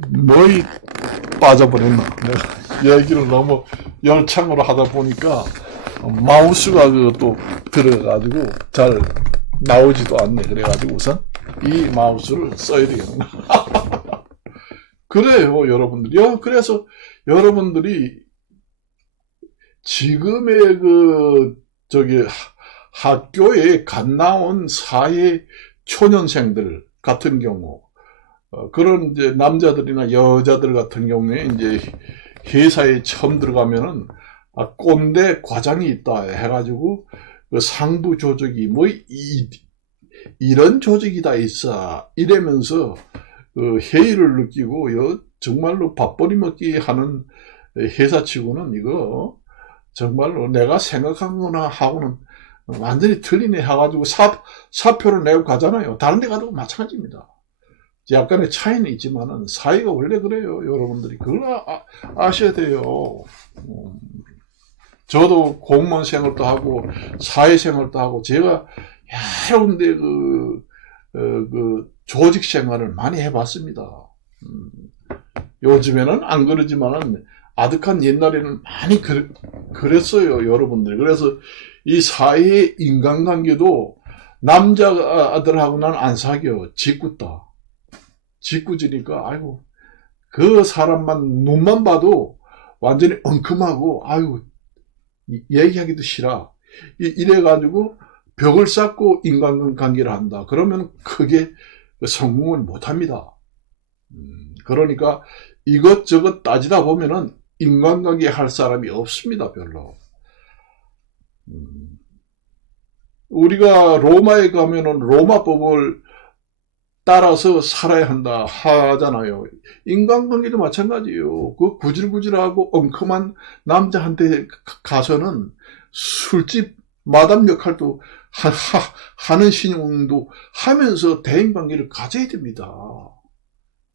뭐이 빠져버렸나. 내가 얘기를 너무 열창으로 하다 보니까 마우스가 또 들어가지고 잘 나오지도 않네. 그래가지고 우선 이 마우스를 써야 되겠구나. 그래요, 여러분들이. 그래서 여러분들이 지금의 학교에 갓 나온 사회 초년생들 같은 경우, 그런 이제 남자들이나 여자들 같은 경우에 이제 회사에 처음 들어가면은 꼰대 과장이 있다 해가지고 그 상부 조직이 뭐 이런 조직이 다 있어 이러면서 그 회의를 느끼고 정말로 밥벌이 먹기 하는 회사치고는 이거 정말로 내가 생각한 거나 하고는 완전히 틀리네 해가지고 사표를 내고 가잖아요. 다른 데 가도 마찬가지입니다. 약간의 차이는 있지만은 사회가 원래 그래요. 여러분들이 그걸 아셔야 돼요. 저도 공무원 생활도 하고 사회생활도 하고 제가 여러 군데 그 조직 생활을 많이 해봤습니다. 요즘에는 안 그러지만은 아득한 옛날에는 많이 그랬어요, 여러분들. 그래서 이 사회의 인간관계도 남자들하고 난 안 사겨. 짓궂다. 짓궂으니까 아이고 그 사람만 눈만 봐도 완전히 엉큼하고 아이고 얘기하기도 싫어. 이래가지고 벽을 쌓고 인간관계를 한다. 그러면 크게 성공을 못합니다. 그러니까 이것저것 따지다 보면은 인간관계 할 사람이 없습니다. 별로. 우리가 로마에 가면은 로마법을 따라서 살아야 한다 하잖아요. 인간관계도 마찬가지예요. 그 구질구질하고 엉큼한 남자한테 가서는 술집 마담 역할도 하는 신용도 하면서 대인관계를 가져야 됩니다.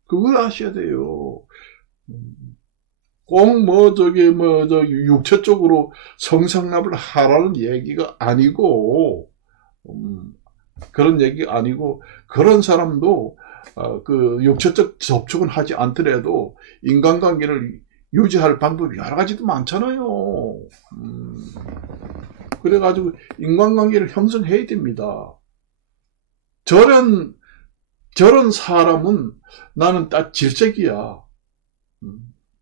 그걸 아셔야 돼요. 꼭 육체 쪽으로 성상납을 하라는 얘기가 아니고, 그런 얘기가 아니고, 그런 사람도, 그 육체적 접촉은 하지 않더라도 인간관계를 유지할 방법이 여러 가지도 많잖아요. 그래가지고 인간관계를 형성해야 됩니다. 저런 사람은 나는 딱 질색이야.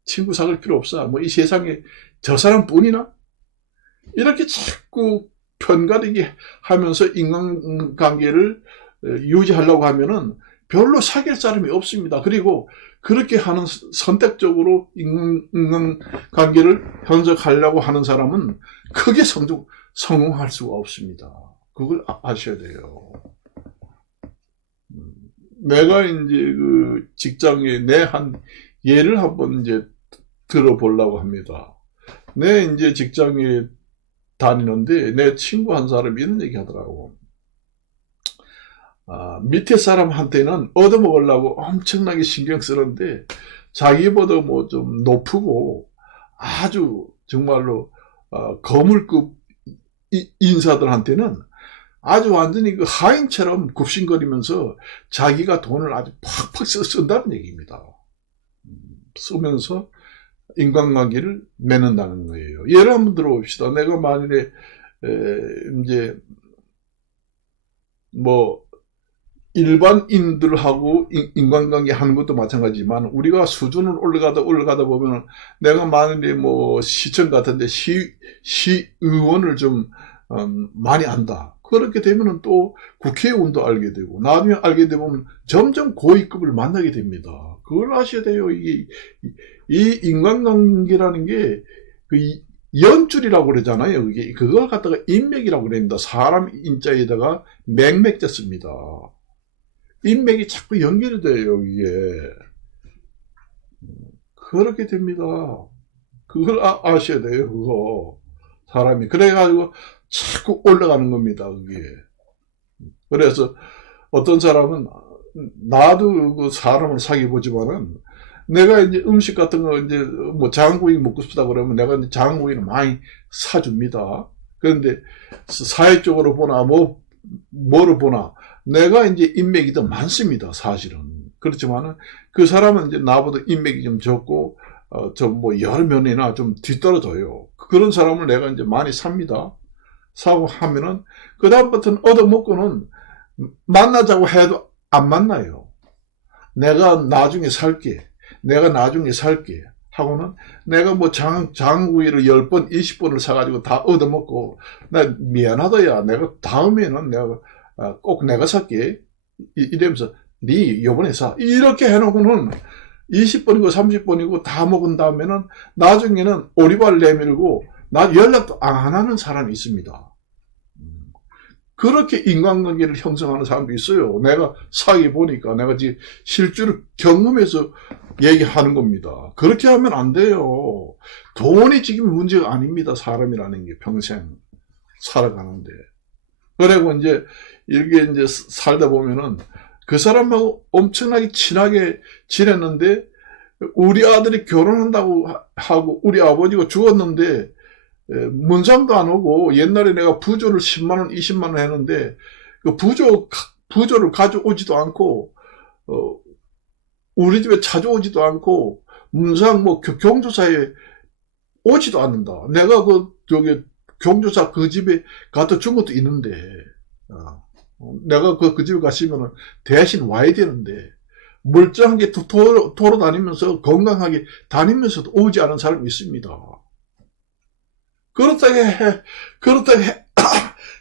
친구 사귈 필요 없어. 뭐 이 세상에 저 사람뿐이나? 이렇게 자꾸 편가르기 하면서 인간관계를 유지하려고 하면은 별로 사귈 사람이 없습니다. 그리고 그렇게 하는 선택적으로 인간관계를 형성하려고 하는 사람은 크게 성공할 수가 없습니다. 그걸 아셔야 돼요. 내가 이제 그 직장에 내 한 예를 한번 이제 들어보려고 합니다. 내 이제 직장에 다니는데 내 친구 한 사람이 이런 얘기 하더라고. 밑에 사람한테는 얻어먹으려고 엄청나게 신경 쓰는데 자기보다 뭐 좀 높고 아주 정말로 거물급 인사들한테는 아주 완전히 그 하인처럼 굽신거리면서 자기가 돈을 아주 팍팍 쓴다는 얘기입니다. 쓰면서 인간관계를 맺는다는 거예요. 예를 한번 들어봅시다. 내가 만일에 이제 뭐 일반인들하고 인간관계 하는 것도 마찬가지지만 우리가 수준을 올라가다 보면 내가 만일에 뭐 시청 같은데 시의원을 좀 많이 안다. 그렇게 되면 또 국회의원도 알게 되고 나중에 알게 되면 점점 고위급을 만나게 됩니다. 그걸 아셔야 돼요. 이 인간관계라는 게 그 연줄이라고 그러잖아요. 그걸 갖다가 인맥이라고 그럽니다. 사람 인자에다가 맥맥자 씁니다. 인맥이 자꾸 연결이 돼요. 이게 그렇게 됩니다. 그걸 아셔야 돼요. 그거 사람이 그래가지고 자꾸 올라가는 겁니다. 그게. 그래서 어떤 사람은 나도 그 사람을 사귀어보지만은 내가 이제 음식 같은 거 이제 뭐 장고기 먹고 싶다 그러면 내가 이제 장고기를 많이 사줍니다. 그런데 사회적으로 보나 뭐를 보나 내가 이제 인맥이 더 많습니다. 사실은. 그렇지만은 그 사람은 이제 나보다 인맥이 좀 적고 좀 뭐 여러 면이나 좀 뒤떨어져요. 그런 사람을 내가 이제 많이 삽니다. 사고 하면은 그 다음부터는 얻어먹고는 만나자고 해도 안 만나요. 내가 나중에 살게 하고는 내가 뭐 장구이를 10번 20번을 사가지고 다 얻어먹고 나 미안하다야 내가 다음에는 내가 꼭 내가 살게 이러면서 네 요번에 사 이렇게 해놓고는 20번이고 30번이고 다 먹은 다음에는 나중에는 오리발 내밀고 나 연락도 안 하는 사람이 있습니다. 그렇게 인간관계를 형성하는 사람도 있어요. 내가 사기 보니까 내가 지금 실제로 경험해서 얘기하는 겁니다. 그렇게 하면 안 돼요. 돈이 지금 문제가 아닙니다. 사람이라는 게 평생 살아가는데. 그리고 이제 이렇게 이제 살다 보면은 그 사람하고 엄청나게 친하게 지냈는데 우리 아들이 결혼한다고 하고 우리 아버지가 죽었는데 문상도 안 오고 옛날에 내가 부조를 10만원, 20만원 했는데 그 부조를 가져오지도 않고 우리 집에 찾아오지도 않고 문상 뭐 경조사에 오지도 않는다. 내가 저기 경조사 그 집에 갔다 준 것도 있는데 내가 그 집에 갔으면 대신 와야 되는데 멀쩡하게 돌아다니면서 건강하게 다니면서도 오지 않은 사람이 있습니다.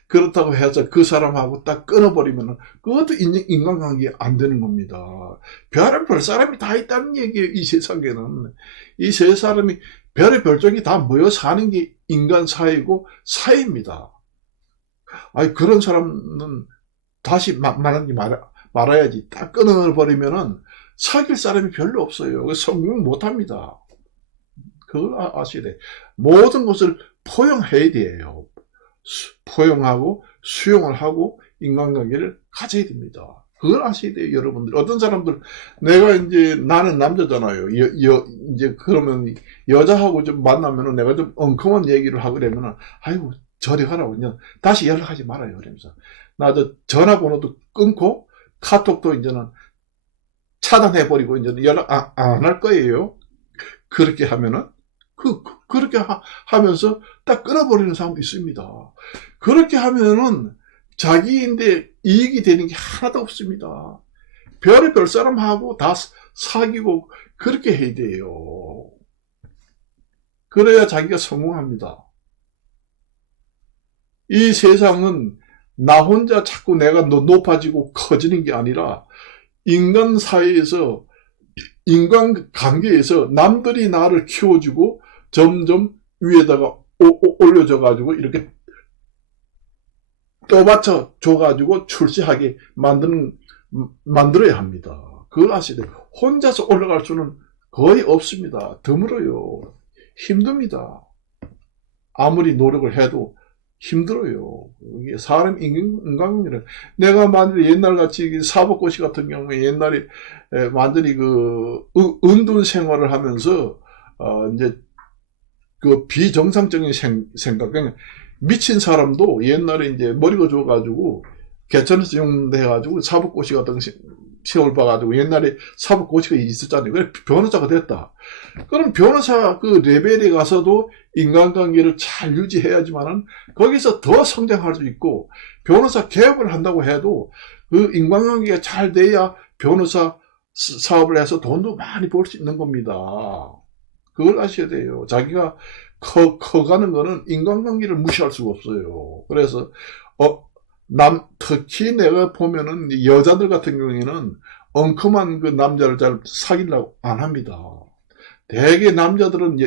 그렇다고 해서 그 사람하고 딱 끊어버리면 그것도 인간관계가 안 되는 겁니다. 별의별 사람이 다 있다는 얘기예요. 이 세상에는. 이 세 사람이 별의 별종이 다 모여 사는 게 인간 사회고 사회입니다. 아니 그런 사람은 다시 말하지 말아야지. 딱 끊어버리면은 사귈 사람이 별로 없어요. 성공 못합니다. 그걸 아셔야 돼. 모든 것을 포용해야 돼요. 포용하고 수용을 하고 인간관계를 가져야 됩니다. 그걸 아셔야 돼요, 여러분들. 어떤 사람들, 내가 이제 나는 남자잖아요. 이제 그러면 여자하고 좀 만나면은 내가 좀 엉큼한 얘기를 하고 그러면은, 아이고, 저리 가라고. 그냥 다시 연락하지 말아요. 그러면서. 나 전화번호도 끊고 카톡도 이제는 차단해버리고 이제는 연락 안 할 거예요. 그렇게 하면은. 그렇게 하면서 딱 끊어버리는 사람도 있습니다. 그렇게 하면은 자기인데 이익이 되는 게 하나도 없습니다. 별의별 사람하고 다 사귀고 그렇게 해야 돼요. 그래야 자기가 성공합니다. 이 세상은 나 혼자 자꾸 내가 높아지고 커지는 게 아니라 인간 사회에서 인간관계에서 남들이 나를 키워주고 점점 위에다가 올려줘가지고 이렇게 떠받쳐 줘가지고 출세하게 만들어야 합니다. 그걸 아셔야 돼요. 혼자서 올라갈 수는 거의 없습니다. 드물어요. 힘듭니다. 아무리 노력을 해도 힘들어요. 이게 사람 인간관계는 내가 만약에 옛날같이 사법고시 같은 경우에 옛날에 완전히 은둔 생활을 하면서 이제 그 비정상적인 생각, 그냥 미친 사람도 옛날에 이제 머리가 좋아가지고 개천에서 용대해가지고 사법고시 같은 시험을 봐가지고 옛날에 사법고시가 있었잖아요. 그래 변호사가 됐다. 그럼 변호사 그 레벨에 가서도 인간관계를 잘 유지해야지만은 거기서 더 성장할 수 있고 변호사 개업을 한다고 해도 그 인간관계가 잘 돼야 변호사 사업을 해서 돈도 많이 벌 수 있는 겁니다. 그걸 아셔야 돼요. 자기가 커가는 거는 인간관계를 무시할 수가 없어요. 그래서 특히 내가 보면은 여자들 같은 경우에는 엉큼한 그 남자를 잘 사귀려고 안 합니다. 대개 남자들은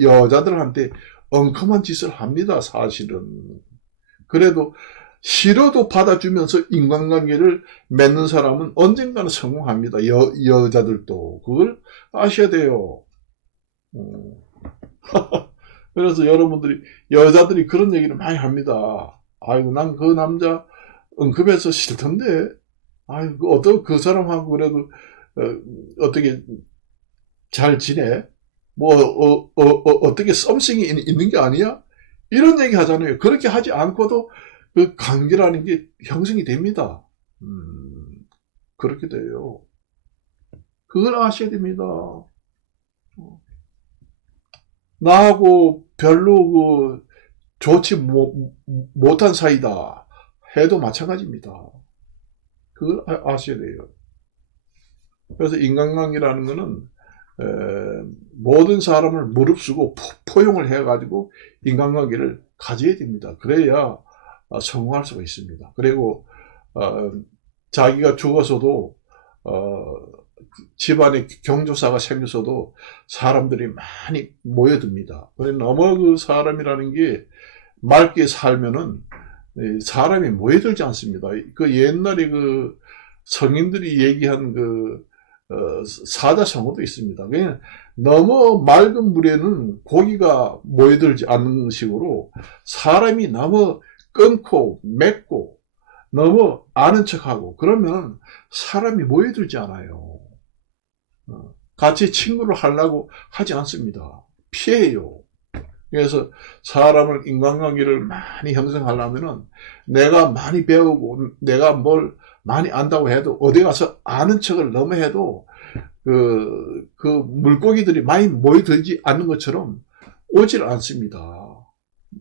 여자들한테 엉큼한 짓을 합니다, 사실은. 그래도 싫어도 받아주면서 인간관계를 맺는 사람은 언젠가는 성공합니다. 여자들도. 그걸 아셔야 돼요. 그래서 여러분들이, 여자들이 그런 얘기를 많이 합니다. 아이고, 난 그 남자 엉큼해서 싫던데. 아이고, 어떤 그 사람하고 그래도, 어떻게 잘 지내? 어떻게 썸씽이 있는 게 아니야? 이런 얘기 하잖아요. 그렇게 하지 않고도 그 관계라는 게 형성이 됩니다. 그렇게 돼요. 그걸 아셔야 됩니다. 나하고 별로 좋지 못한 사이다 해도 마찬가지입니다. 그걸 아셔야 돼요. 그래서 인간관계라는 거는 모든 사람을 무릅쓰고 포용을 해가지고 인간관계를 가져야 됩니다. 그래야 성공할 수가 있습니다. 그리고 자기가 죽어서도 집안에 경조사가 생겨서도 사람들이 많이 모여듭니다. 그래서 너무 그 사람이라는 게 맑게 살면은 사람이 모여들지 않습니다. 그 옛날에 그 성인들이 얘기한 그 사자성어도 있습니다. 그냥 너무 맑은 물에는 고기가 모여들지 않는 식으로 사람이 너무 끊고 맺고 너무 아는 척하고 그러면 사람이 모여들지 않아요. 같이 친구를 하려고 하지 않습니다. 피해요. 그래서 사람을 인간관계를 많이 형성하려면은 내가 많이 배우고 내가 뭘 많이 안다고 해도 어디 가서 아는 척을 너무 해도 그 물고기들이 많이 모여들지 않는 것처럼 오질 않습니다.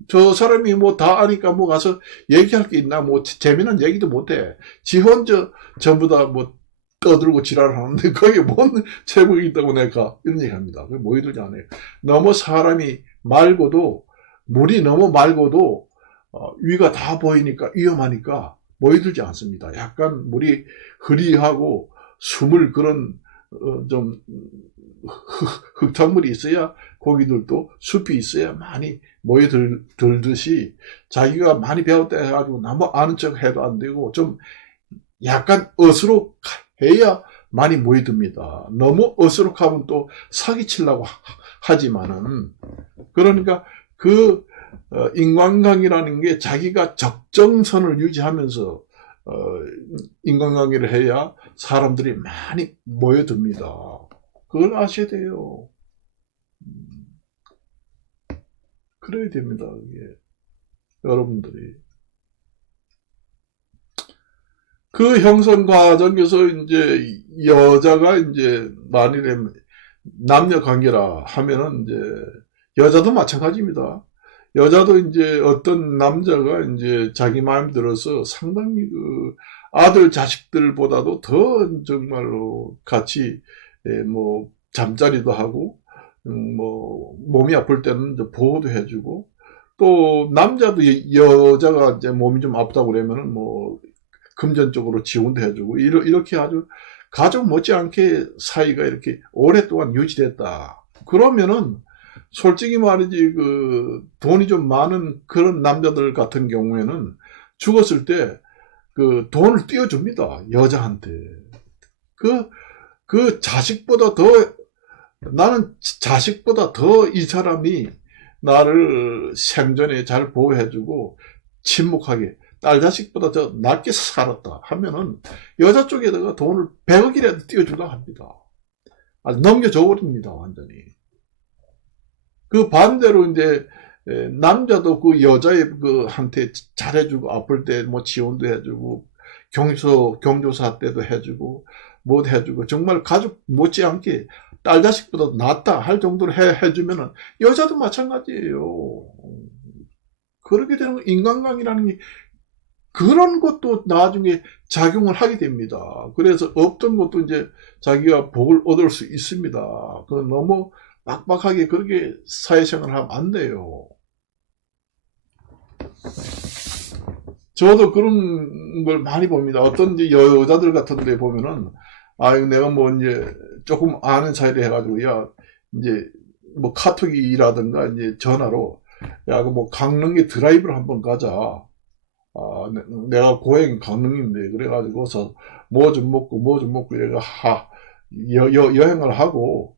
저 사람이 뭐 다 아니까 뭐 가서 얘기할 게 있나 뭐 재미난 얘기도 못해. 지 혼자 전부 다 뭐 떠들고 지랄을 하는데 거기에 뭔 제목이 있다고 내가 이런 얘기 합니다. 모여들지 않아요. 너무 사람이 맑고도 물이 너무 맑고도 위가 다 보이니까 위험하니까 모여들지 않습니다. 약간 물이 흐리하고 숨을 그런 좀 흙탕물이 있어야 고기들도 숲이 있어야 많이 모여들듯이 자기가 많이 배웠다 해가지고 너무 아는 척 해도 안 되고 좀 약간 어수룩해야 많이 모여듭니다. 너무 어수룩하면 또 사기치려고 하지만은 그러니까 그 인간관계라는 게 자기가 적정선을 유지하면서 인간관계를 해야 사람들이 많이 모여듭니다. 그걸 아셔야 돼요. 그래야 됩니다. 그게. 여러분들이. 그 형성 과정에서 이제 여자가 이제 만일에 남녀 관계라 하면은 이제 여자도 마찬가지입니다. 여자도 이제 어떤 남자가 이제 자기 마음 들어서 상당히 그 아들 자식들보다도 더 정말로 같이 뭐 잠자리도 하고 뭐 몸이 아플 때는 이제 보호도 해주고 또 남자도 여자가 이제 몸이 좀 아프다고 그러면은 뭐 금전적으로 지원도 해주고 이렇게 아주 가족 못지않게 사이가 이렇게 오랫동안 유지됐다. 그러면은 솔직히 말이지 그 돈이 좀 많은 그런 남자들 같은 경우에는 죽었을 때 그 돈을 띄워줍니다. 여자한테. 그 자식보다 더 나는 자식보다 더 이 사람이 나를 생전에 잘 보호해주고 침묵하게 딸 자식보다 더 낫게 살았다 하면은 여자 쪽에다가 돈을 100억이라도 띄워주라 합니다. 아주 넘겨줘버립니다. 완전히. 그 반대로 이제 남자도 그 여자의 그 한테 잘해주고 아플 때 뭐 지원도 해주고 경조사 때도 해주고 뭐 해주고 정말 가족 못지않게 딸 자식보다 낫다 할 정도로 해주면은 여자도 마찬가지예요. 그렇게 되는 인간관계라는 게 그런 것도 나중에 작용을 하게 됩니다. 그래서 없던 것도 이제 자기가 복을 얻을 수 있습니다. 그 너무 빡빡하게 그렇게 사회생활을 하면 안 돼요. 저도 그런 걸 많이 봅니다. 어떤 이제 여자들 같은 데 보면은, 내가 뭐 이제 조금 아는 사이를 해가지고, 야, 이제 뭐 카톡이라든가 이제 전화로, 야, 그 뭐 강릉에 드라이브를 한번 가자. 내가 고향이 강릉인데, 그래가지고서 뭐 좀 먹고, 얘가 여행을 하고,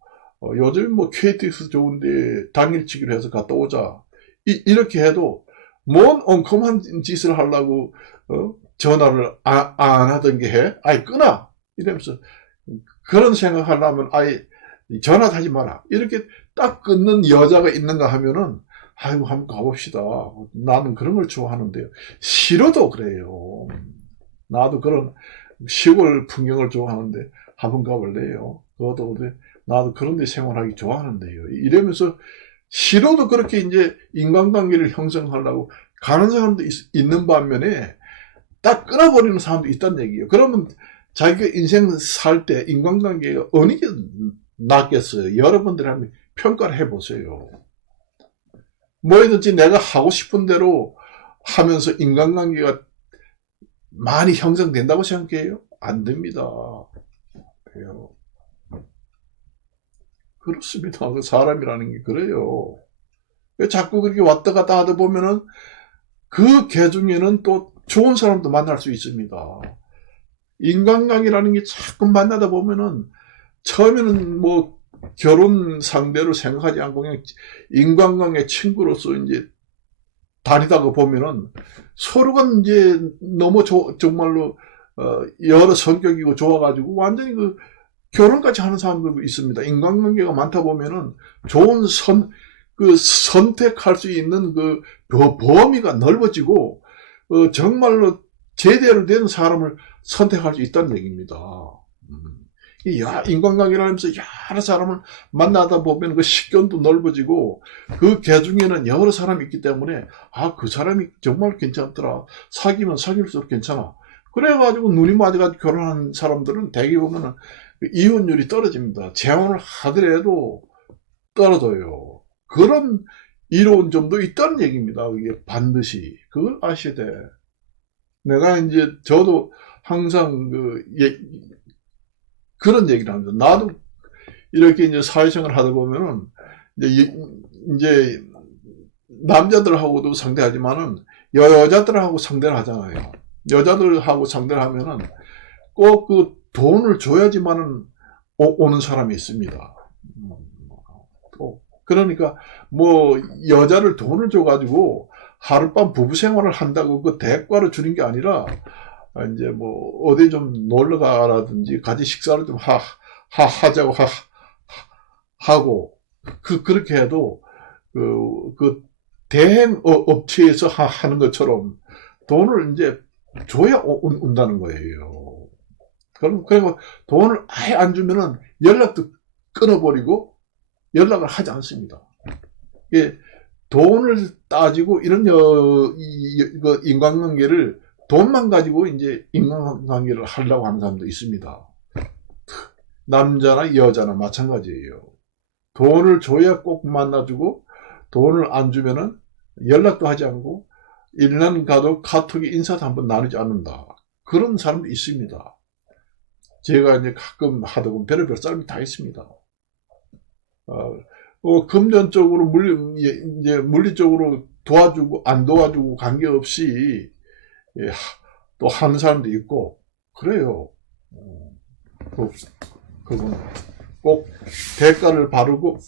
요즘 뭐 KTX 좋은데 당일치기로 해서 갔다 오자. 이렇게 해도 뭔 엉큼한 짓을 하려고 전화를 안 하던 게 해? 아이 끊어! 이러면서 그런 생각하려면 아예 전화도 하지 마라. 이렇게 딱 끊는 여자가 있는가 하면은 아이고 한번 가봅시다. 나는 그런 걸 좋아하는데요. 싫어도 그래요. 나도 그런 시골 풍경을 좋아하는데 한번 가볼래요. 그것도 나도 그런 데 생활하기 좋아하는데요. 이러면서 싫어도 그렇게 이제 인간관계를 형성하려고 가는 사람도 있는 반면에 딱 끊어버리는 사람도 있다는 얘기예요. 그러면 자기가 인생 살 때 인간관계가 어느 게 낫겠어요? 여러분들 한번 평가를 해보세요. 뭐든지 내가 하고 싶은 대로 하면서 인간관계가 많이 형성된다고 생각해요? 안 됩니다. 그래요. 그렇습니다. 그, 렇습니다. 그, 렇습니다. 그, 렇습니다. 그, 렇습니다. 그, 렇습니다. 그, 렇습니다. 그, 렇습니다. 그, 렇습니다. 그, 렇습니다. 그, 렇습니다. 그, 렇습니다. 그, 렇습니다. 그, 렇습니다. 그, 렇습니다. 그, 렇습니다. 사람이라는 게 그래요. 자꾸 그렇게 왔다 갔다 하다 보면은 그 개 중에는 또 좋은 사람도 만날 수 있습니다. 인간관계라는 게 자꾸 만나다 보면은 처음에는 뭐 결혼 상대로 생각하지 않고 그냥 인간관계 친구로서 이제 다니다가 보면은 서로가 이제 너무 정말로 여러 성격이고 좋아가지고 완전히 그 결혼까지 하는 사람들도 있습니다. 인간관계가 많다 보면은 좋은 선택할 수 있는 그 범위가 넓어지고 정말로 제대로 된 사람을 선택할 수 있다는 얘기입니다. 인간관계라면서 여러 사람을 만나다 보면 그 식견도 넓어지고 그 개 중에는 여러 사람이 있기 때문에 그 사람이 정말 괜찮더라. 사귀면 사귈수록 괜찮아. 그래가지고 눈이 맞아가지고 결혼한 사람들은 대개 보면은 이혼율이 떨어집니다. 재혼을 하더라도 떨어져요. 그런 이로운 점도 있다는 얘기입니다. 이게 반드시 그걸 아셔야 돼. 내가 이제 저도 항상 그런 얘기를 합니다. 나도 이렇게 이제 사회생활을 하다 보면은 이제 남자들하고도 상대하지만은 여자들하고 상대를 하잖아요. 여자들하고 상대를 하면은 꼭 그 돈을 줘야지만은 오는 사람이 있습니다. 그러니까 뭐 여자를 돈을 줘가지고 하룻밤 부부 생활을 한다고 그 대가로 주는 게 아니라 이제 뭐 어디 좀 놀러 가라든지 같이 식사를 좀 하자고 하고 그렇게 해도 그 대행 업체에서 하는 것처럼 돈을 이제 줘야 온다는 거예요. 그리고 돈을 아예 안 주면은 연락도 끊어버리고 연락을 하지 않습니다. 예, 돈을 따지고 이런 인간관계를 돈만 가지고 이제 인간관계를 하려고 하는 사람도 있습니다. 남자나 여자나 마찬가지예요. 돈을 줘야 꼭 만나주고 돈을 안 주면은 연락도 하지 않고 1년 가도 카톡에 인사도 한번 나누지 않는다. 그런 사람도 있습니다. 제가 이제 가끔 하다 보면 별의별 사람이 다 있습니다. 금전적으로 이제 물리적으로 도와주고 안 도와주고 관계없이 또 하는 사람도 있고 그래요. 그건 꼭 대가를 받고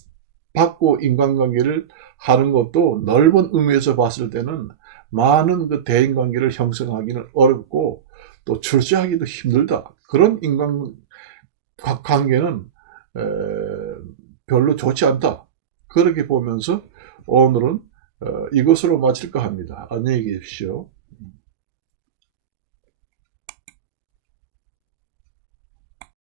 인간관계를 하는 것도 넓은 의미에서 봤을 때는 많은 그 대인관계를 형성하기는 어렵고 또 출시하기도 힘들다. 그런 인간관계는 별로 좋지 않다. 그렇게 보면서 오늘은 이것으로 마칠까 합니다. 안녕히 계십시오.